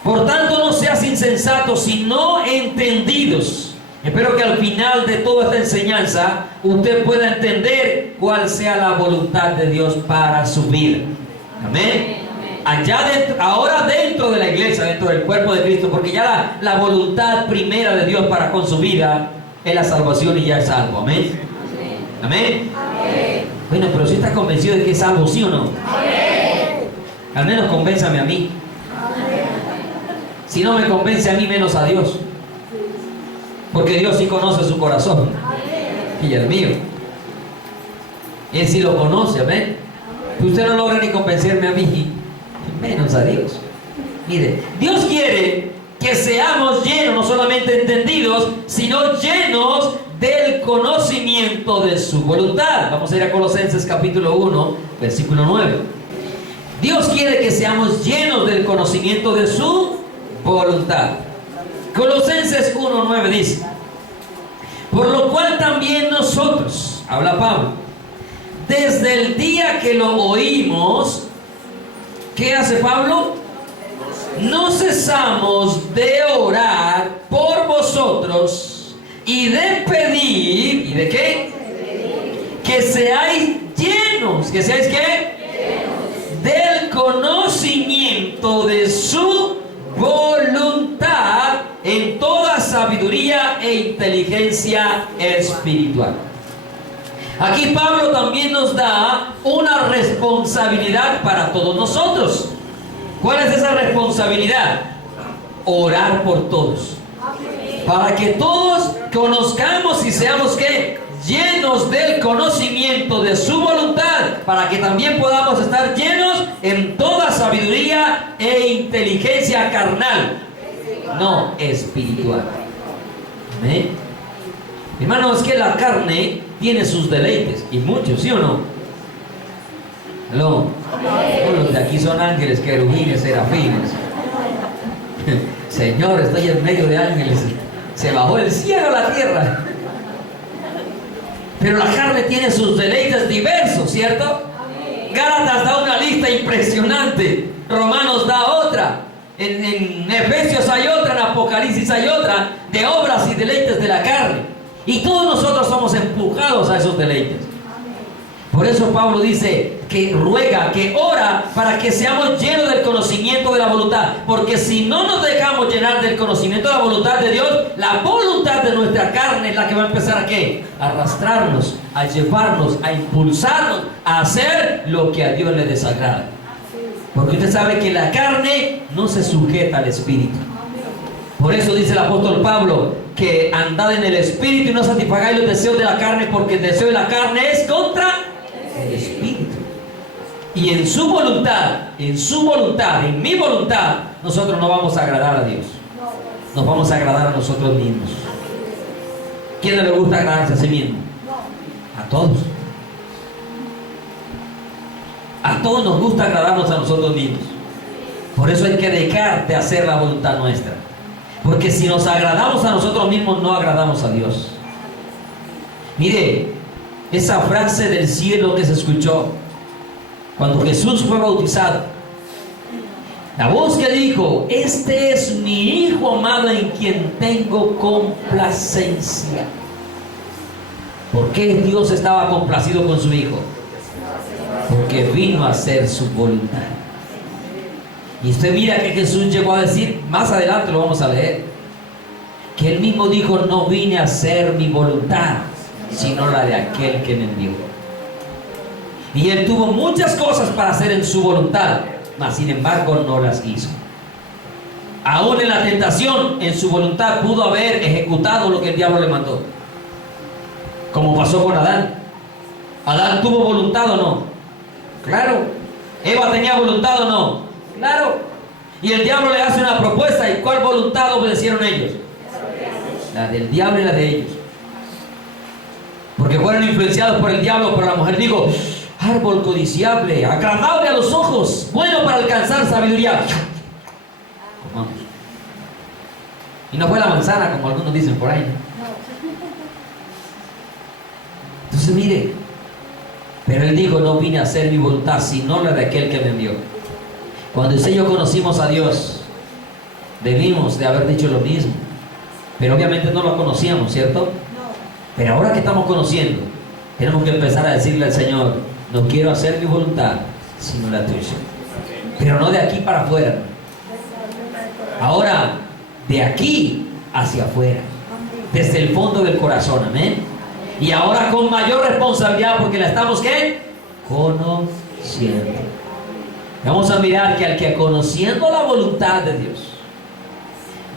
Por tanto, no seas insensatos, sino entendidos. Espero que al final de toda esta enseñanza usted pueda entender cuál sea la voluntad de Dios para su vida. Amén. Ahora dentro de la iglesia, dentro del cuerpo de Cristo, porque ya la voluntad primera de Dios para con su vida es la salvación y ya es salvo. Amén. Amén. Amén. Bueno, pero si está convencido de que es salvo, ¿sí o no? Amén. Al menos convénzame a mí. Amén. Si no me convence a mí, menos a Dios. Porque Dios sí conoce su corazón. Amén. Y el mío. Él sí lo conoce, amén. Que usted no logra ni convencerme a mí, menos a Dios. Mire, Dios quiere que seamos llenos, no solamente entendidos, sino llenos del conocimiento de su voluntad. Vamos a ir a Colosenses capítulo 1, versículo 9. Dios quiere que seamos llenos del conocimiento de su voluntad. Colosenses 1, 9 dice, por lo cual también nosotros, habla Pablo, desde el día que lo oímos, ¿qué hace Pablo? No cesamos de orar por vosotros y de pedir, ¿y de qué? Que seáis llenos, ¿que seáis qué? Del conocimiento de su voluntad en toda sabiduría e inteligencia espiritual. Aquí Pablo también nos da una responsabilidad para todos nosotros. ¿Cuál es esa responsabilidad? Orar por todos. Para que todos conozcamos y seamos ¿qué? Llenos del conocimiento de su voluntad, para que también podamos estar llenos en toda sabiduría e inteligencia carnal, no espiritual. ¿Amén? Hermanos, es que la carne tiene sus deleites, y muchos, ¿sí o no? ¿Aló? Todos los de aquí son ángeles, querubines, serafines. Señor, estoy en medio de ángeles. Se bajó el cielo a la tierra. Pero la carne tiene sus deleites diversos, ¿cierto? Gálatas da una lista impresionante. Romanos da otra. En Efesios hay otra, en Apocalipsis hay otra, de obras y deleites de la carne. Y todos nosotros somos empujados a esos deleites. Por eso Pablo dice que ruega, que ora para que seamos llenos del conocimiento de la voluntad. Porque si no nos dejamos llenar del conocimiento de la voluntad de Dios, la voluntad de nuestra carne es la que va a empezar a ¿qué? A arrastrarnos, a llevarnos, a impulsarnos a hacer lo que a Dios le desagrada. Porque usted sabe que la carne no se sujeta al espíritu. Por eso dice el apóstol Pablo que andad en el espíritu y no satisfagáis los deseos de la carne, porque el deseo de la carne es contra el espíritu. Y en su voluntad, en mi voluntad, nosotros no vamos a agradar a Dios. Nos vamos a agradar a nosotros mismos. ¿Quién no le gusta agradarse a sí mismo? A todos. A todos nos gusta agradarnos a nosotros mismos. Por eso hay que dejar de hacer la voluntad nuestra. Porque si nos agradamos a nosotros mismos, no agradamos a Dios. Mire, esa frase del cielo que se escuchó cuando Jesús fue bautizado. La voz que dijo, este es mi Hijo amado en quien tengo complacencia. ¿Por qué Dios estaba complacido con su Hijo? porque vino a hacer su voluntad. Y usted mira que Jesús llegó a decir, más adelante lo vamos a leer, que él mismo dijo: no vine a hacer mi voluntad, sino la de aquel que me envió. Y él tuvo muchas cosas para hacer en su voluntad, mas sin embargo no las hizo. Aún en la tentación, en su voluntad pudo haber ejecutado lo que el diablo le mandó, como pasó con Adán. ¿Adán tuvo voluntad o no? Claro. ¿Eva tenía voluntad o no? Claro. Y el diablo le hace una propuesta, ¿y cuál voluntad obedecieron ellos? La del diablo y la de ellos, porque fueron influenciados por el diablo. Pero la mujer dijo: árbol codiciable, agradable a los ojos, bueno para alcanzar sabiduría, comamos. Y no fue la manzana, como algunos dicen por ahí, ¿no? Entonces mire, pero él dijo: no vine a hacer mi voluntad, sino la de aquel que me envió. Cuando usted y yo conocimos a Dios, debimos de haber dicho lo mismo, pero obviamente no lo conocíamos, ¿cierto? Pero ahora que estamos conociendo, tenemos que empezar a decirle al Señor: no quiero hacer mi voluntad, sino la tuya. Pero no de aquí para afuera. Ahora, de aquí hacia afuera, desde el fondo del corazón, amén. Y ahora con mayor responsabilidad, porque la estamos, ¿qué? Conociendo. Vamos a mirar que al que conociendo la voluntad de Dios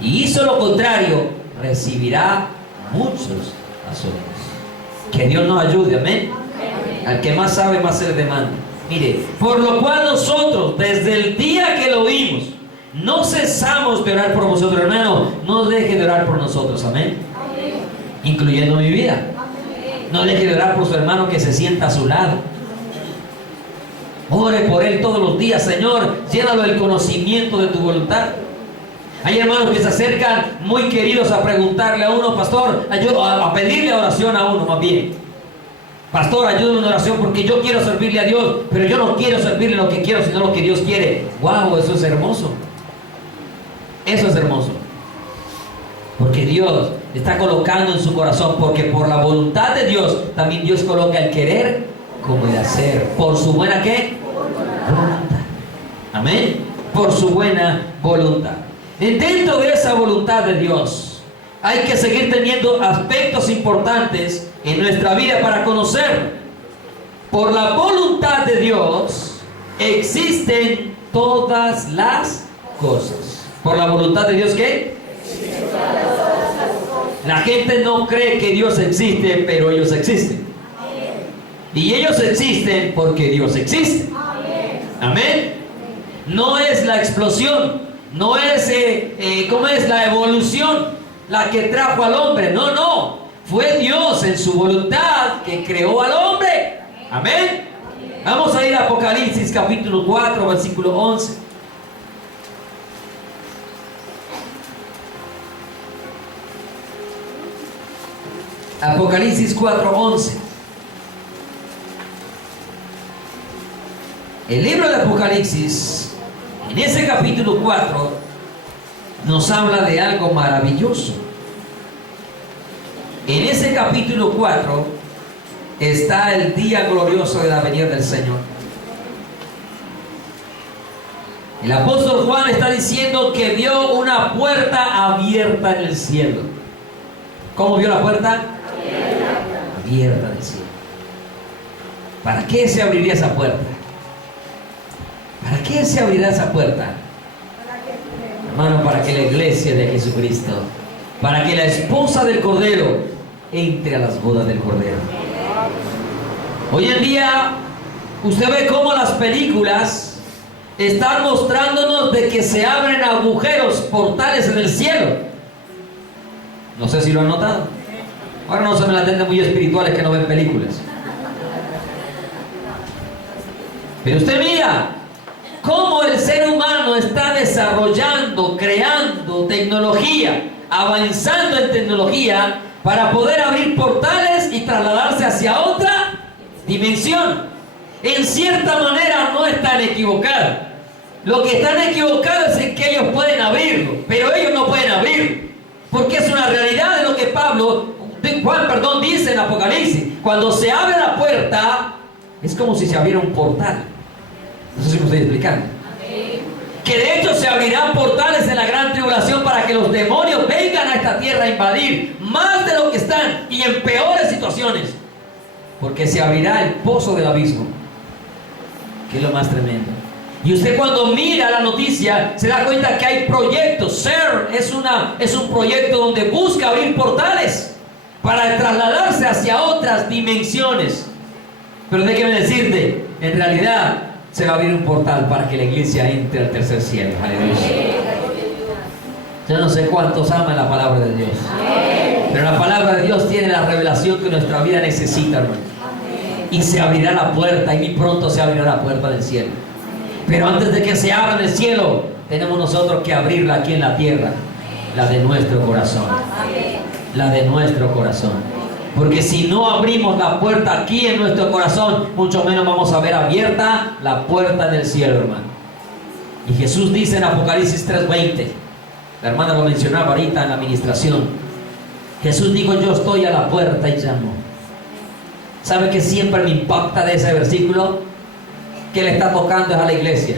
y hizo lo contrario, recibirá muchos azotes. Que Dios nos ayude, amén. Al que más sabe, más se le demanda. Mire, por lo cual nosotros, desde el día que lo oímos, no cesamos de orar por vosotros, hermano. No deje de orar por nosotros, amén. Incluyendo mi vida. No deje de orar por su hermano que se sienta a su lado. Ore por él todos los días. Señor, llénalo del conocimiento de tu voluntad. Hay hermanos que se acercan muy queridos a preguntarle a uno: pastor, a pedirle oración a uno, más bien. Pastor, ayúdame en oración porque yo quiero servirle a Dios, pero yo no quiero servirle lo que quiero, sino lo que Dios quiere. ¡Wow! Eso es hermoso. Eso es hermoso. Porque Dios está colocando en su corazón, porque por la voluntad de Dios, también Dios coloca el querer como el hacer. ¿Por su buena qué? Voluntad. Amén. Por su buena voluntad. Dentro de esa voluntad de Dios, hay que seguir teniendo aspectos importantes en nuestra vida para conocer. Por la voluntad de Dios existen todas las cosas. ¿Por la voluntad de Dios qué? La gente no cree que Dios existe, pero ellos existen. Y ellos existen porque Dios existe. Amén. No es la explosión, no es ¿cómo es? La evolución la que trajo al hombre. No, no. Fue Dios en su voluntad que creó al hombre. Amén. Vamos a ir a Apocalipsis capítulo 4, versículo 11. Apocalipsis 4:11. El libro de Apocalipsis, en ese capítulo 4, nos habla de algo maravilloso. En ese capítulo 4 está el día glorioso de la venida del Señor. El apóstol Juan está diciendo que vio una puerta abierta en el cielo. ¿Cómo vio la puerta? Abierta del cielo. ¿Para qué se abriría esa puerta? ¿Para qué se abrirá esa puerta? Hermano, para que la iglesia de Jesucristo, para que la esposa del Cordero entre a las bodas del Cordero. Hoy en día, usted ve cómo las películas están mostrándonos de que se abren agujeros, portales en el cielo. No sé si lo han notado. Ahora no se me la atienden muy espirituales que no ven películas. Pero usted mira cómo el ser humano está desarrollando, creando tecnología, avanzando en tecnología para poder abrir portales y trasladarse hacia otra dimensión. En cierta manera no están equivocados. Lo que están equivocados es en que ellos pueden abrirlo, pero ellos no pueden abrirlo, porque es una realidad de lo que Juan dice en Apocalipsis. Cuando se abre la puerta, Es como si se abriera un portal. No sé si me estoy explicando. Que de hecho se abrirán portales en la gran tribulación para que los demonios vengan a esta tierra a invadir más de lo que están y en peores situaciones, porque se abrirá el pozo del abismo, que es lo más tremendo. Y usted cuando mira la noticia se da cuenta que hay proyectos. CERN es un proyecto donde busca abrir portales para trasladarse hacia otras dimensiones. Pero déjeme decirte, en realidad se va a abrir un portal para que la iglesia entre al tercer cielo. Aleluya. Yo no sé cuántos aman la palabra de Dios, pero la palabra de Dios tiene la revelación que nuestra vida necesita, hermano. Y se abrirá la puerta, y muy pronto se abrirá la puerta del cielo. Pero antes de que se abra el cielo, tenemos nosotros que abrirla aquí en la tierra, la de nuestro corazón. La de nuestro corazón. Porque si no abrimos la puerta aquí en nuestro corazón, mucho menos vamos a ver abierta la puerta del cielo, hermano. Y Jesús dice en Apocalipsis 3:20, la hermana lo mencionaba ahorita en la administración, Jesús dijo: yo estoy a la puerta y llamo. ¿Sabe qué siempre me impacta de ese versículo? Que Él está tocando a la iglesia.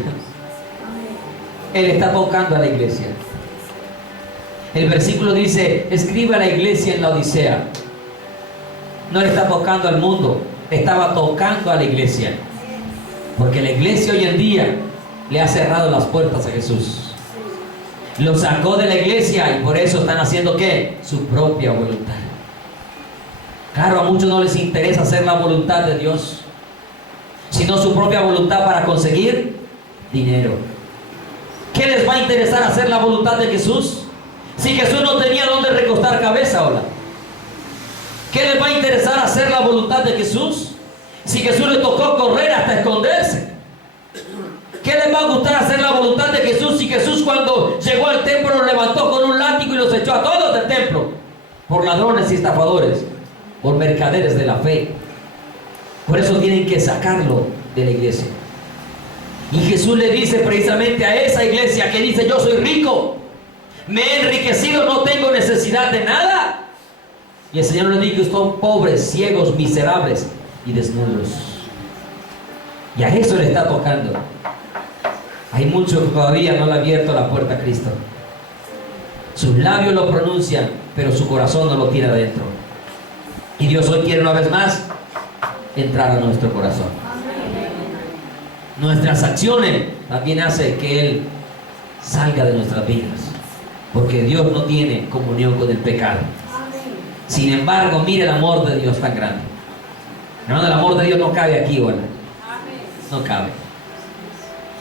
Él está tocando a la iglesia. El versículo dice: escribe a la iglesia en la Odisea. No le está tocando al mundo, le estaba tocando a la iglesia. Porque la iglesia hoy en día le ha cerrado las puertas a Jesús. Lo sacó de la iglesia y por eso están haciendo ¿qué? Su propia voluntad. Claro, a muchos no les interesa hacer la voluntad de Dios, sino su propia voluntad para conseguir dinero. ¿Qué les va a interesar hacer la voluntad de Jesús? Si Jesús no tenía dónde recostar cabeza ahora. ¿Qué les va a interesar hacer la voluntad de Jesús? Si Jesús le tocó correr hasta esconderse. ¿Qué les va a gustar hacer la voluntad de Jesús si Jesús cuando llegó al templo lo levantó con un látigo y los echó a todos del templo? Por ladrones y estafadores, por mercaderes de la fe. Por eso tienen que sacarlo de la iglesia. Y Jesús le dice precisamente a esa iglesia que dice: yo soy rico, me he enriquecido, no tengo necesidad de nada. Y el Señor le dijo: son pobres, ciegos, miserables y desnudos. Y a eso le está tocando. Hay muchos que todavía no le han abierto la puerta a Cristo. Sus labios lo pronuncian, pero su corazón no lo tiene adentro. Y Dios hoy quiere una vez más entrar a nuestro corazón. Nuestras acciones también hacen que Él salga de nuestras vidas, porque Dios no tiene comunión con el pecado. Sin embargo, mire el amor de Dios tan grande. Hermano, el amor de Dios no cabe aquí, ¿verdad? No cabe.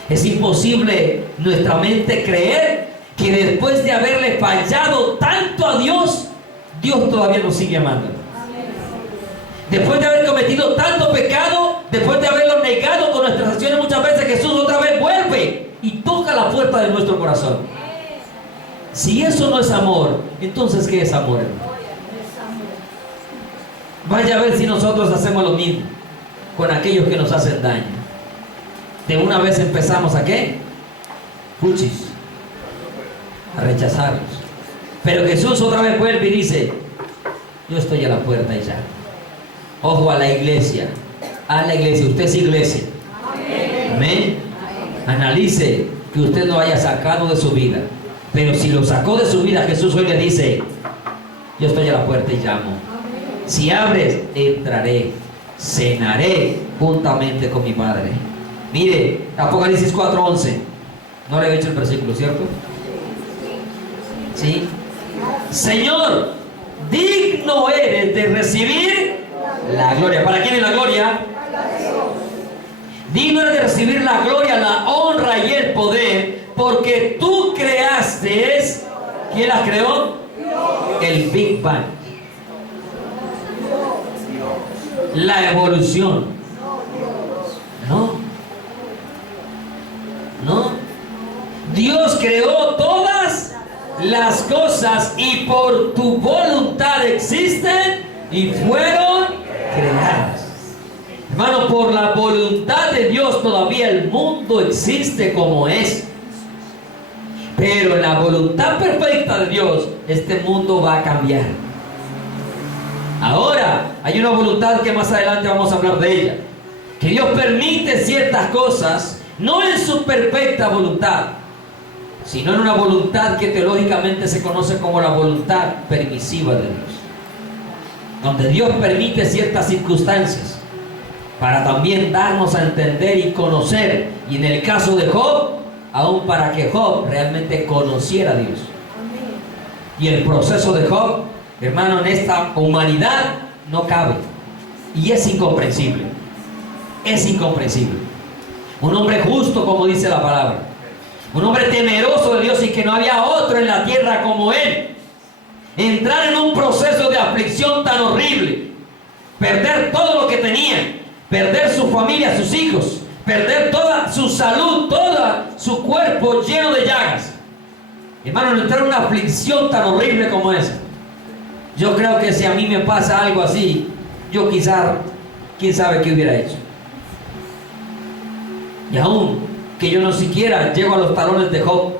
Es imposible nuestra mente creer que después de haberle fallado tanto a Dios, Dios todavía nos sigue amando. Después de haber cometido tanto pecado, después de haberlo negado con nuestras acciones muchas veces, Jesús otra vez vuelve y toca la puerta de nuestro corazón. Si eso no es amor, entonces ¿qué es amor? Vaya a ver si nosotros hacemos lo mismo con aquellos que nos hacen daño. De una vez empezamos ¿a qué? Puchis, a rechazarlos. Pero Jesús otra vez vuelve y dice: yo estoy a la puerta y ya. Ojo a la iglesia. A la iglesia. Usted es iglesia. Amén. Analice que usted no haya sacado de su vida. Pero si lo sacó de su vida, Jesús hoy le dice: yo estoy a la puerta y llamo. Si abres, entraré, cenaré juntamente con mi Padre. Mire, Apocalipsis 4:11. No le he hecho el versículo, ¿cierto? ¿Sí? Señor, digno eres de recibir la gloria. ¿Para quién es la gloria? Digno eres de recibir la gloria, la honra y el poder, porque tú creaste. ¿Quién las creó? El Big Bang. La evolución. No. Dios creó todas las cosas y por tu voluntad existen y fueron creadas. Hermano, por la voluntad de Dios todavía el mundo existe como es. Pero en la voluntad perfecta de Dios, este mundo va a cambiar. Ahora, hay una voluntad que más adelante vamos a hablar de ella. Que Dios permite ciertas cosas, no en su perfecta voluntad, sino en una voluntad que teológicamente se conoce como la voluntad permisiva de Dios. Donde Dios permite ciertas circunstancias para también darnos a entender y conocer. Y en el caso de Job, aún para que Job realmente conociera a Dios. Y el proceso de Job, hermano, en esta humanidad no cabe. Y es incomprensible. Es incomprensible. Un hombre justo, como dice la palabra. Un hombre temeroso de Dios y que no había otro en la tierra como él. Entrar en un proceso de aflicción tan horrible. Perder todo lo que tenía. Perder su familia, sus hijos. Perder toda su salud, todo su cuerpo lleno de llagas. Hermano, entrar en una aflicción tan horrible como esa. Yo creo que si a mí me pasa algo así, yo quizás, quién sabe qué hubiera hecho. Y aún que yo no siquiera llego a los talones de Job,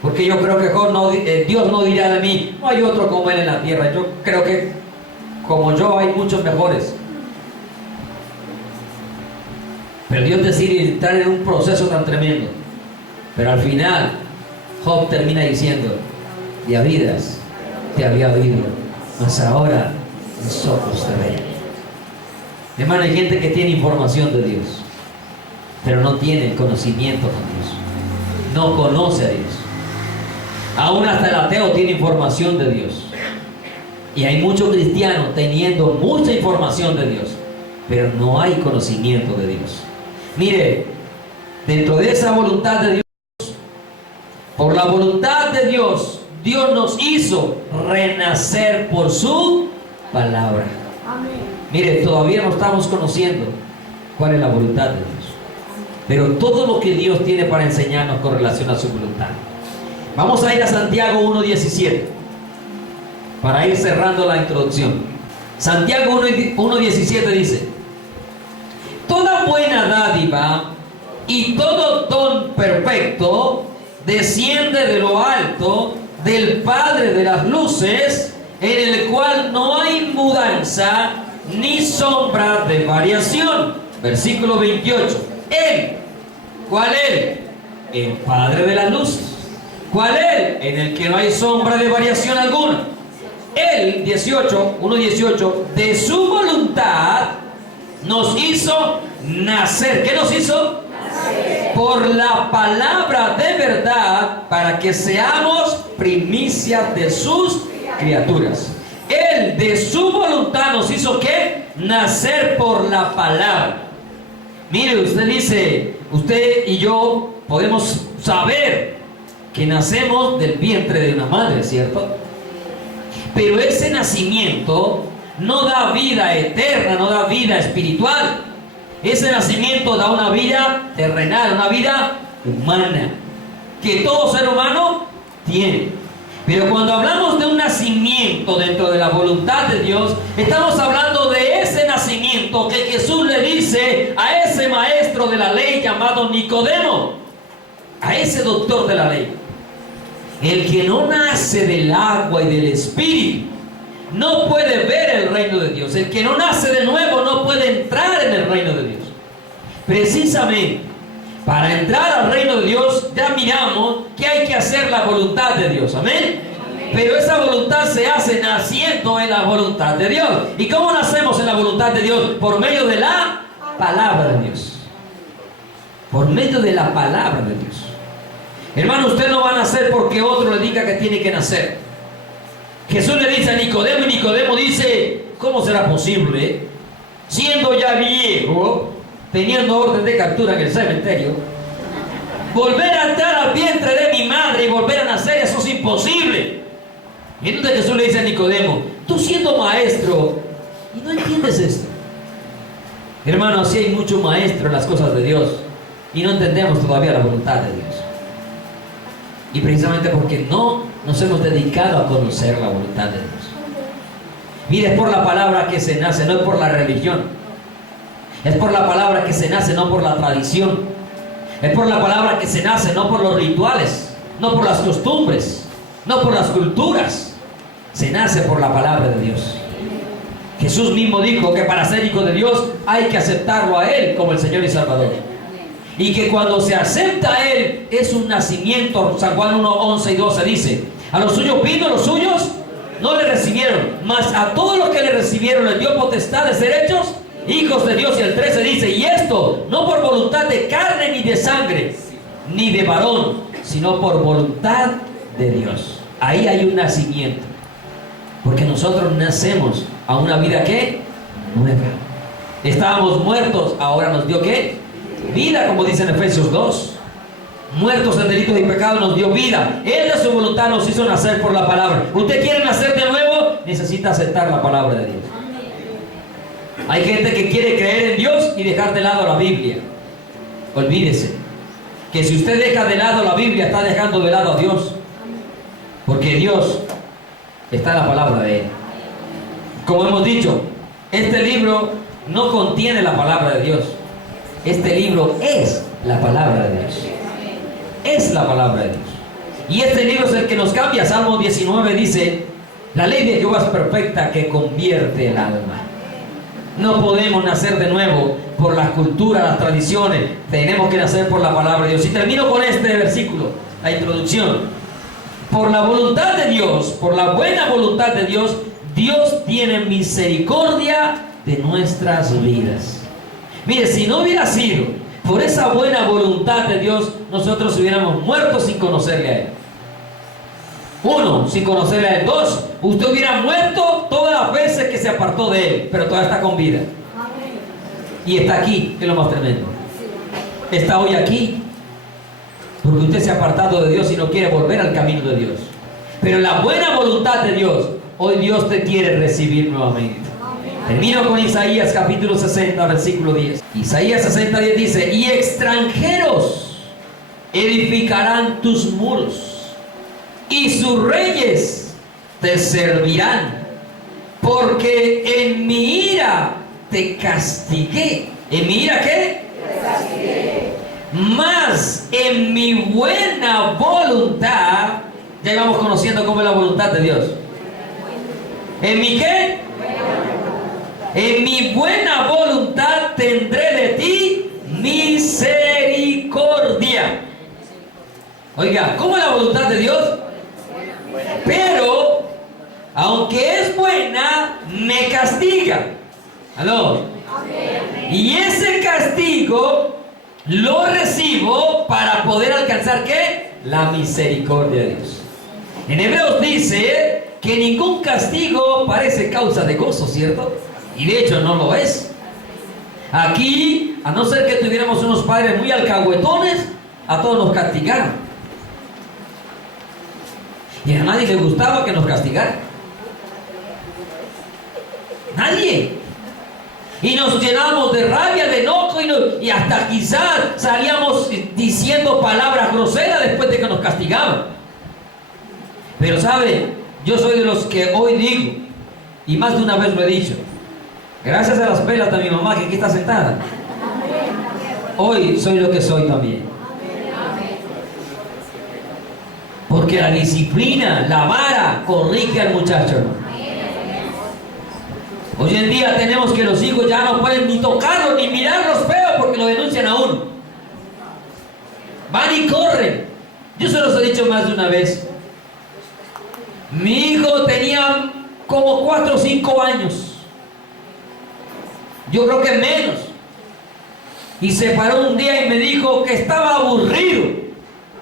porque yo creo que Job Dios no dirá de mí, no hay otro como él en la tierra. Yo creo que como yo hay muchos mejores. Pero Dios decide entrar en un proceso tan tremendo. Pero al final Job termina diciendo: de habidas te había oído, mas ahora mis ojos te ven. Hermano, hay gente que tiene información de Dios, pero no tiene conocimiento con Dios. No conoce a Dios. Aún hasta el ateo tiene información de Dios. Y hay muchos cristianos teniendo mucha información de Dios, pero no hay conocimiento de Dios. Mire, dentro de esa voluntad de Dios, por la voluntad de Dios, Dios nos hizo renacer por su palabra. Amén. Mire, todavía no estamos conociendo cuál es la voluntad de Dios, pero todo lo que Dios tiene para enseñarnos con relación a su voluntad. Vamos a ir a Santiago 1:17 para ir cerrando la introducción. Santiago 1:17 dice: toda buena dádiva y todo don perfecto desciende de lo alto, del Padre de las luces, en el cual no hay mudanza ni sombra de variación. Versículo 28. Él, ¿cuál Él? El Padre de las luces. ¿Cuál Él? En el que no hay sombra de variación alguna. Él, 1:18, de su voluntad nos hizo nacer. ¿Qué nos hizo? Nacer. Por la palabra de verdad, para que seamos primicias de sus criaturas. Él de su voluntad nos hizo ¿qué? Nacer por la palabra. Mire, usted dice, usted y yo podemos saber que nacemos del vientre de una madre, ¿cierto? Pero ese nacimiento no da vida eterna, no da vida espiritual. Ese nacimiento da una vida terrenal, una vida humana, que todo ser humano tiene. Pero cuando hablamos de un nacimiento dentro de la voluntad de Dios, estamos hablando de ese nacimiento que Jesús le dice a ese maestro de la ley llamado Nicodemo, a ese doctor de la ley: el que no nace del agua y del espíritu no puede ver el reino de Dios. El que no nace de nuevo no puede entrar en el reino de Dios. Precisamente para entrar al reino de Dios ya miramos que hay que hacer la voluntad de Dios. Amén. Pero esa voluntad se hace naciendo en la voluntad de Dios. ¿Y cómo nacemos en la voluntad de Dios? Por medio de la palabra de Dios. Por medio de la palabra de Dios. Hermano, usted no va a nacer porque otro le diga que tiene que nacer. Jesús le dice a Nicodemo, y Nicodemo dice: ¿cómo será posible, siendo ya viejo, teniendo orden de captura en el cementerio, volver a entrar al vientre de mi madre y volver a nacer? Eso es imposible. Y entonces Jesús le dice a Nicodemo: tú siendo maestro y no entiendes esto. Hermano, así hay mucho maestro en las cosas de Dios y no entendemos todavía la voluntad de Dios. Y precisamente porque no nos hemos dedicado a conocer la voluntad de Dios. Mire, es por la palabra que se nace, no es por la religión. Es por la palabra que se nace, no por la tradición. Es por la palabra que se nace, no por los rituales, no por las costumbres, no por las culturas. Se nace por la palabra de Dios. Jesús mismo dijo que para ser hijo de Dios hay que aceptarlo a Él como el Señor y Salvador. Y que cuando se acepta a Él es un nacimiento. San Juan 1, 11 y 12 dice: a los suyos vino, los suyos no le recibieron, mas a todos los que le recibieron les dio potestad de ser hechos hijos de Dios. Y el 13 dice: y esto no por voluntad de carne ni de sangre, ni de varón, sino por voluntad de Dios. Ahí hay un nacimiento, porque nosotros nacemos a una vida ¿qué? Nueva. Estábamos muertos, ahora nos dio ¿qué? Vida, como dice en Efesios 2. Muertos en delitos y pecados, nos dio vida. Él de su voluntad nos hizo nacer por la palabra. ¿Usted quiere nacer de nuevo? Necesita aceptar la palabra de Dios. Hay gente que quiere creer en Dios y dejar de lado la Biblia. Olvídese que si usted deja de lado la Biblia, está dejando de lado a Dios, porque Dios está en la palabra de Él. Como hemos dicho, este libro no contiene la palabra de Dios. Este libro es la palabra de Dios. Es la palabra de Dios. Y este libro es el que nos cambia. Salmo 19 dice: la ley de Jehová es perfecta, que convierte el alma. No podemos nacer de nuevo por las culturas, las tradiciones. Tenemos que nacer por la palabra de Dios. Y termino con este versículo, la introducción. Por la voluntad de Dios, por la buena voluntad de Dios, Dios tiene misericordia de nuestras vidas. Mire, si no hubiera sido por esa buena voluntad de Dios, nosotros hubiéramos muerto sin conocerle a Él. Uno, sin conocerle a Él. Dos, usted hubiera muerto todas las veces que se apartó de Él, pero todavía está con vida. Y está aquí, que es lo más tremendo. Está hoy aquí, porque usted se ha apartado de Dios y no quiere volver al camino de Dios. Pero la buena voluntad de Dios, hoy Dios te quiere recibir nuevamente. Termino con Isaías capítulo 60, versículo 10. Isaías 60, 10 dice: y extranjeros edificarán tus muros, y sus reyes te servirán, porque en mi ira te castigué. ¿En mi ira qué? Te castigué. Mas en mi buena voluntad, ya íbamos conociendo cómo es la voluntad de Dios. ¿En mi qué? En mi buena voluntad tendré de ti misericordia. Oiga, ¿cómo es la voluntad de Dios? Pero, aunque es buena, me castiga. ¿Aló? Y ese castigo lo recibo para poder alcanzar ¿qué? La misericordia de Dios. En Hebreos dice que ningún castigo parece causa de gozo, ¿cierto? Y de hecho no lo es. Aquí, a no ser que tuviéramos unos padres muy alcahuetones, a todos nos castigaron. Y a nadie le gustaba que nos castigaran. Nadie. Y nos llenamos de rabia, de enojo, y hasta quizás salíamos diciendo palabras groseras después de que nos castigaban. Pero sabe, yo soy de los que hoy digo, y más de una vez lo he dicho, gracias a las pelas de mi mamá que aquí está sentada, hoy soy lo que soy también. Porque la disciplina, la vara, corrige al muchacho, hermano. Hoy en día tenemos que los hijos ya no pueden ni tocarlos ni mirarlos feos porque lo denuncian a uno. Van y corren. Yo se los he dicho más de una vez. Mi hijo tenía como 4 o 5 años. Yo creo que menos. Y se paró un día y me dijo que estaba aburrido.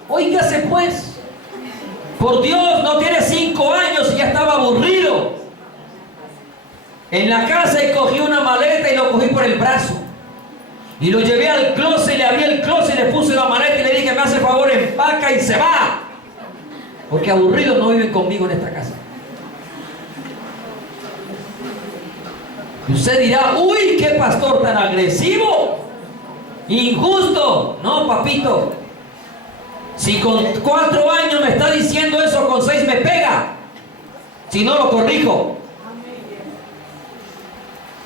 Óigase pues. Por Dios, no tiene 5 años y ya estaba aburrido. En la casa y cogí una maleta y lo cogí por el brazo. Y lo llevé al closet, le abrí el closet y le puse la maleta y le dije: me hace favor, empaca y se va. Porque aburridos no viven conmigo en esta casa. Y usted dirá: uy, qué pastor tan agresivo, injusto. No, papito. Si con 4 años me está diciendo eso, con 6 me pega. Si no, lo corrijo.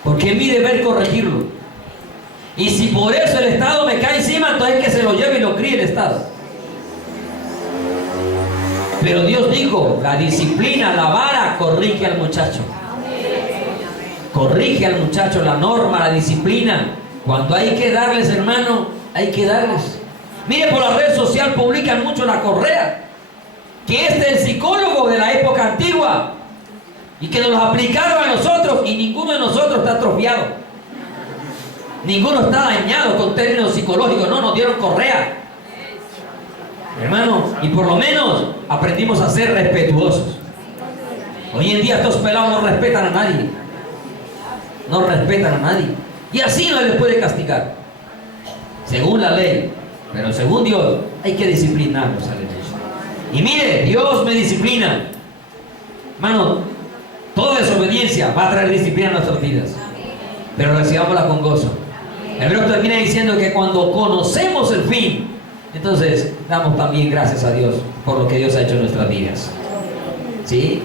Porque es mi deber corregirlo. Y si por eso el Estado me cae encima, entonces que se lo lleve y lo críe el Estado. Pero Dios dijo: la disciplina, la vara, corrige al muchacho. Corrige al muchacho la norma, la disciplina. Cuando hay que darles, hermano, hay que darles. Mire, por la red social publican mucho la correa, que este es el psicólogo de la época antigua, y que nos lo aplicaron a nosotros, y ninguno de nosotros está atrofiado. Ninguno está dañado con términos psicológicos. No, nos dieron correa, hermano, y por lo menos aprendimos a ser respetuosos. Hoy en día estos pelados no respetan a nadie. No respetan a nadie. Y así no les puede castigar, según la ley. Pero según Dios, hay que disciplinarnos, aleluya. Y mire, Dios me disciplina. Hermano, toda desobediencia va a traer disciplina a nuestras vidas, pero recibámosla con gozo. El verso termina diciendo que cuando conocemos el fin, entonces damos también gracias a Dios por lo que Dios ha hecho en nuestras vidas. ¿Sí?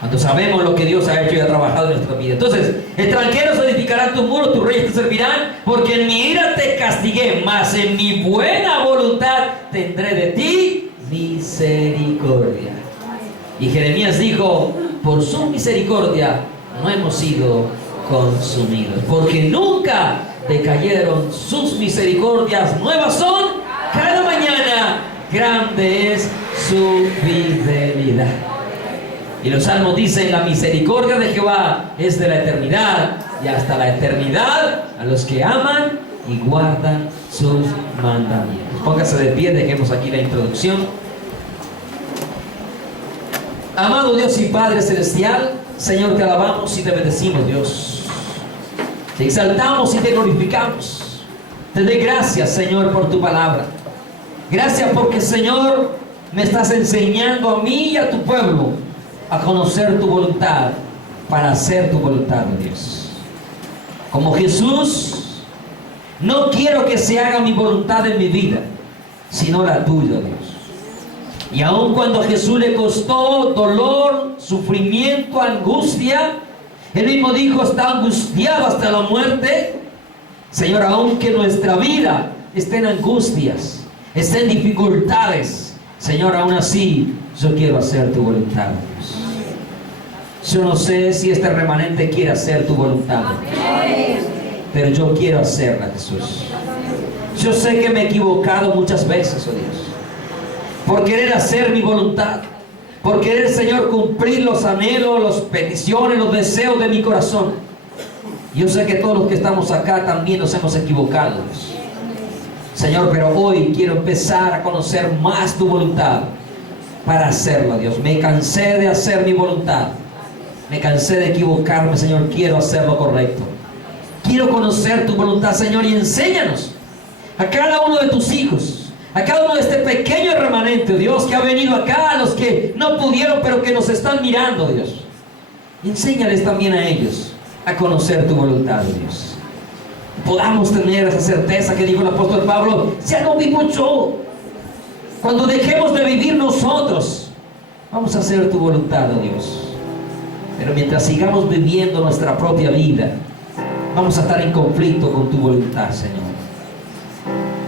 Cuando sabemos lo que Dios ha hecho y ha trabajado en nuestra vida. Entonces, extranjeros edificarán tus muros, tus reyes te servirán, porque en mi ira te castigué, mas en mi buena voluntad tendré de ti misericordia. Y Jeremías dijo, por su misericordia no hemos sido consumidos, porque nunca decayeron sus misericordias, nuevas son cada mañana, grande es su fidelidad. Y los salmos dicen, la misericordia de Jehová es de la eternidad y hasta la eternidad a los que aman y guardan sus mandamientos. Póngase de pie, dejemos aquí la introducción. Amado Dios y Padre Celestial, Señor, te alabamos y te bendecimos, Dios. Te exaltamos y te glorificamos. Te doy gracias, Señor, por tu palabra. Gracias porque, Señor, me estás enseñando a mí y a tu pueblo a conocer tu voluntad para hacer tu voluntad, Dios. Como Jesús, no quiero que se haga mi voluntad en mi vida, sino la tuya, Dios. Y aun cuando a Jesús le costó dolor, sufrimiento, angustia, Él mismo dijo, está angustiado hasta la muerte. Señor, aunque nuestra vida esté en angustias, esté en dificultades, Señor, aún así, yo quiero hacer tu voluntad, Dios. Yo no sé si este remanente quiere hacer tu voluntad, pero yo quiero hacerla, Jesús. Yo sé que me he equivocado muchas veces, oh Dios, por querer hacer mi voluntad, por querer, Señor, cumplir los anhelos, las peticiones, los deseos de mi corazón. Yo sé que todos los que estamos acá también nos hemos equivocado, Dios. Señor, pero hoy quiero empezar a conocer más tu voluntad para hacerlo, Dios. Me cansé de hacer mi voluntad. Me cansé de equivocarme, Señor. Quiero hacer lo correcto. Quiero conocer tu voluntad, Señor, y enséñanos a cada uno de tus hijos, a cada uno de este pequeño remanente, Dios, que ha venido acá, a los que no pudieron, pero que nos están mirando, Dios. Enséñales también a ellos a conocer tu voluntad, Dios. Podamos tener esa certeza que dijo el apóstol Pablo, ya no vivo yo. Cuando dejemos de vivir nosotros, vamos a hacer tu voluntad, oh Dios. Pero mientras sigamos viviendo nuestra propia vida, vamos a estar en conflicto con tu voluntad, Señor.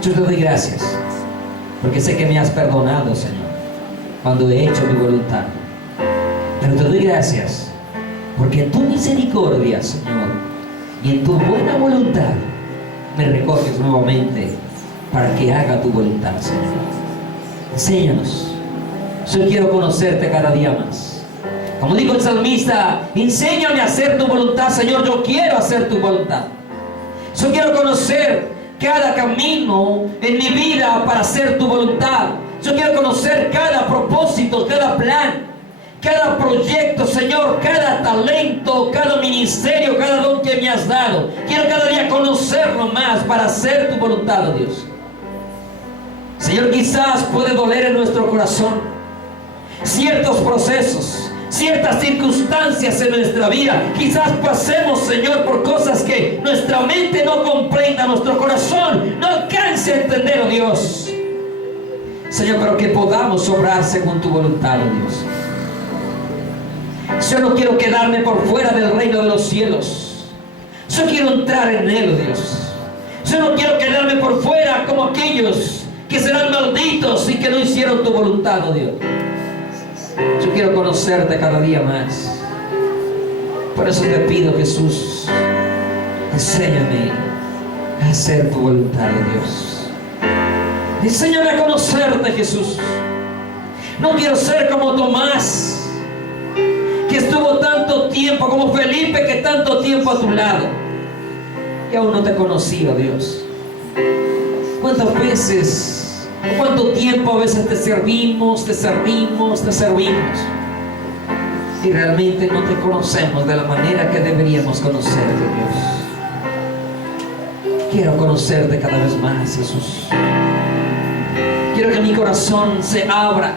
Yo te doy gracias, porque sé que me has perdonado, Señor, cuando he hecho mi voluntad. Pero te doy gracias, porque en tu misericordia, Señor, y en tu buena voluntad, me recoges nuevamente para que haga tu voluntad, Señor. Enséñanos. Yo quiero conocerte cada día más. Como dijo el salmista, enséñame a hacer tu voluntad, Señor. Yo quiero hacer tu voluntad. Yo quiero conocer cada camino en mi vida para hacer tu voluntad. Yo quiero conocer cada propósito, cada plan, cada proyecto, Señor, cada talento, cada ministerio, cada don que me has dado. Quiero cada día conocerlo más para hacer tu voluntad, oh Dios. Señor, quizás puede doler en nuestro corazón ciertos procesos, ciertas circunstancias en nuestra vida. Quizás pasemos, Señor, por cosas que nuestra mente no comprenda, nuestro corazón no alcance a entender, oh Dios. Señor, pero que podamos obrar según tu voluntad, oh Dios. Yo no quiero quedarme por fuera del reino de los cielos. Yo quiero entrar en él, oh Dios. Yo no quiero quedarme por fuera como aquellos que serán malditos y que no hicieron tu voluntad, oh Dios. Yo quiero conocerte cada día más. Por eso te pido, Jesús, enséñame a hacer tu voluntad, Dios. Enséñame a conocerte, Jesús. No quiero ser como Tomás, que estuvo tanto tiempo, como Felipe, que tanto tiempo a tu lado y aún no te conocía, Dios. ¿Cuántas veces, cuánto tiempo a veces te servimos y realmente no te conocemos de la manera que deberíamos conocerte, Dios? Quiero conocerte cada vez más, Jesús. Quiero que mi corazón se abra.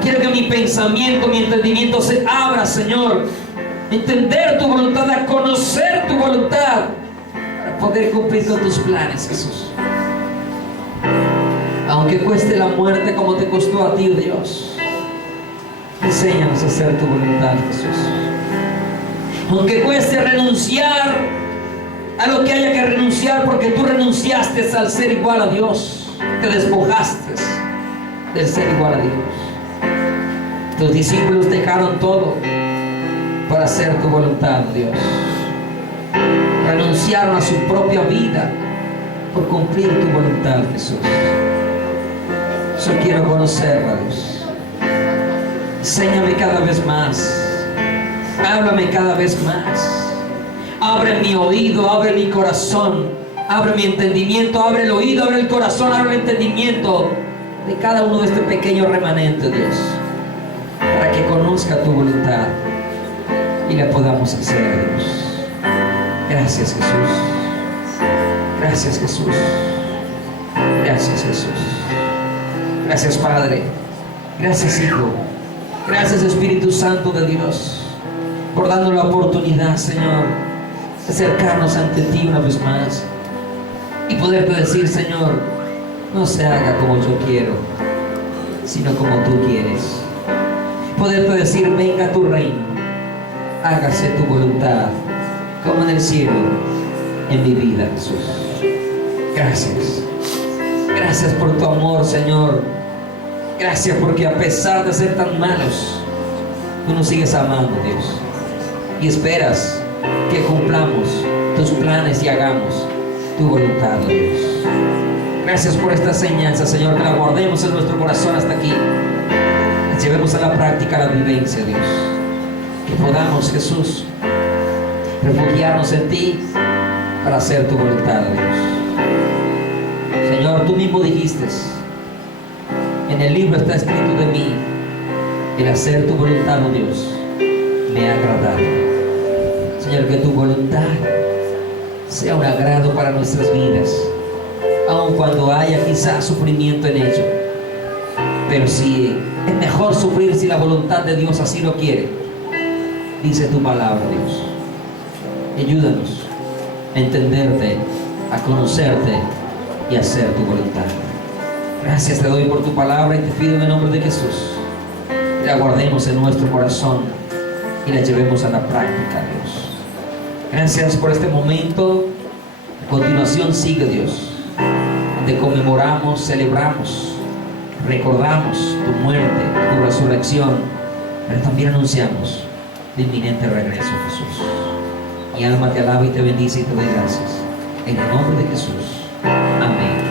Quiero que mi pensamiento, mi entendimiento se abra, Señor. Entender tu voluntad, a conocer tu voluntad, para poder cumplir con tus planes, Jesús. Aunque cueste la muerte como te costó a ti, Dios, enséñanos a hacer tu voluntad, Jesús. Aunque cueste renunciar a lo que haya que renunciar, porque tú renunciaste al ser igual a Dios, te despojaste del ser igual a Dios. Tus discípulos dejaron todo para hacer tu voluntad, Dios. Renunciaron a su propia vida por cumplir tu voluntad, Jesús. Yo quiero conocerla, Dios. Enséñame cada vez más. Háblame cada vez más. Abre mi oído, abre mi corazón, abre mi entendimiento, abre el oído, abre el corazón, abre el entendimiento de cada uno de este pequeño remanente, Dios, para que conozca tu voluntad y la podamos hacer, Dios. Gracias, Jesús. Gracias, Jesús. Gracias, Jesús. Gracias, Padre. Gracias, Hijo. Gracias, Espíritu Santo de Dios, por darnos la oportunidad, Señor, de acercarnos ante ti una vez más y poderte decir, Señor, no se haga como yo quiero, sino como tú quieres. Poderte decir, venga tu reino, hágase tu voluntad, como en el cielo, en mi vida, Jesús. Gracias. Gracias por tu amor, Señor. Gracias porque a pesar de ser tan malos, tú nos sigues amando, Dios, y esperas que cumplamos tus planes y hagamos tu voluntad, Dios. Gracias por esta enseñanza, Señor, que la guardemos en nuestro corazón hasta aquí, que llevemos a la práctica, la vivencia, Dios, que podamos, Jesús, refugiarnos en ti para hacer tu voluntad, Dios. Señor, tú mismo dijiste, en el libro está escrito de mí, el hacer tu voluntad, oh Dios, me ha agradado. Señor, que tu voluntad sea un agrado para nuestras vidas, aun cuando haya quizás sufrimiento en ello. Pero si es mejor sufrir si la voluntad de Dios así lo quiere, dice tu palabra, Dios. Ayúdanos a entenderte, a conocerte y a hacer tu voluntad. Gracias te doy por tu palabra y te pido en el nombre de Jesús que la guardemos en nuestro corazón y la llevemos a la práctica, Dios. Gracias por este momento. A continuación sigue, Dios, donde conmemoramos, celebramos, recordamos tu muerte, tu resurrección, pero también anunciamos tu inminente regreso, Jesús. Mi alma te alaba y te bendice y te doy gracias. En el nombre de Jesús. Amén.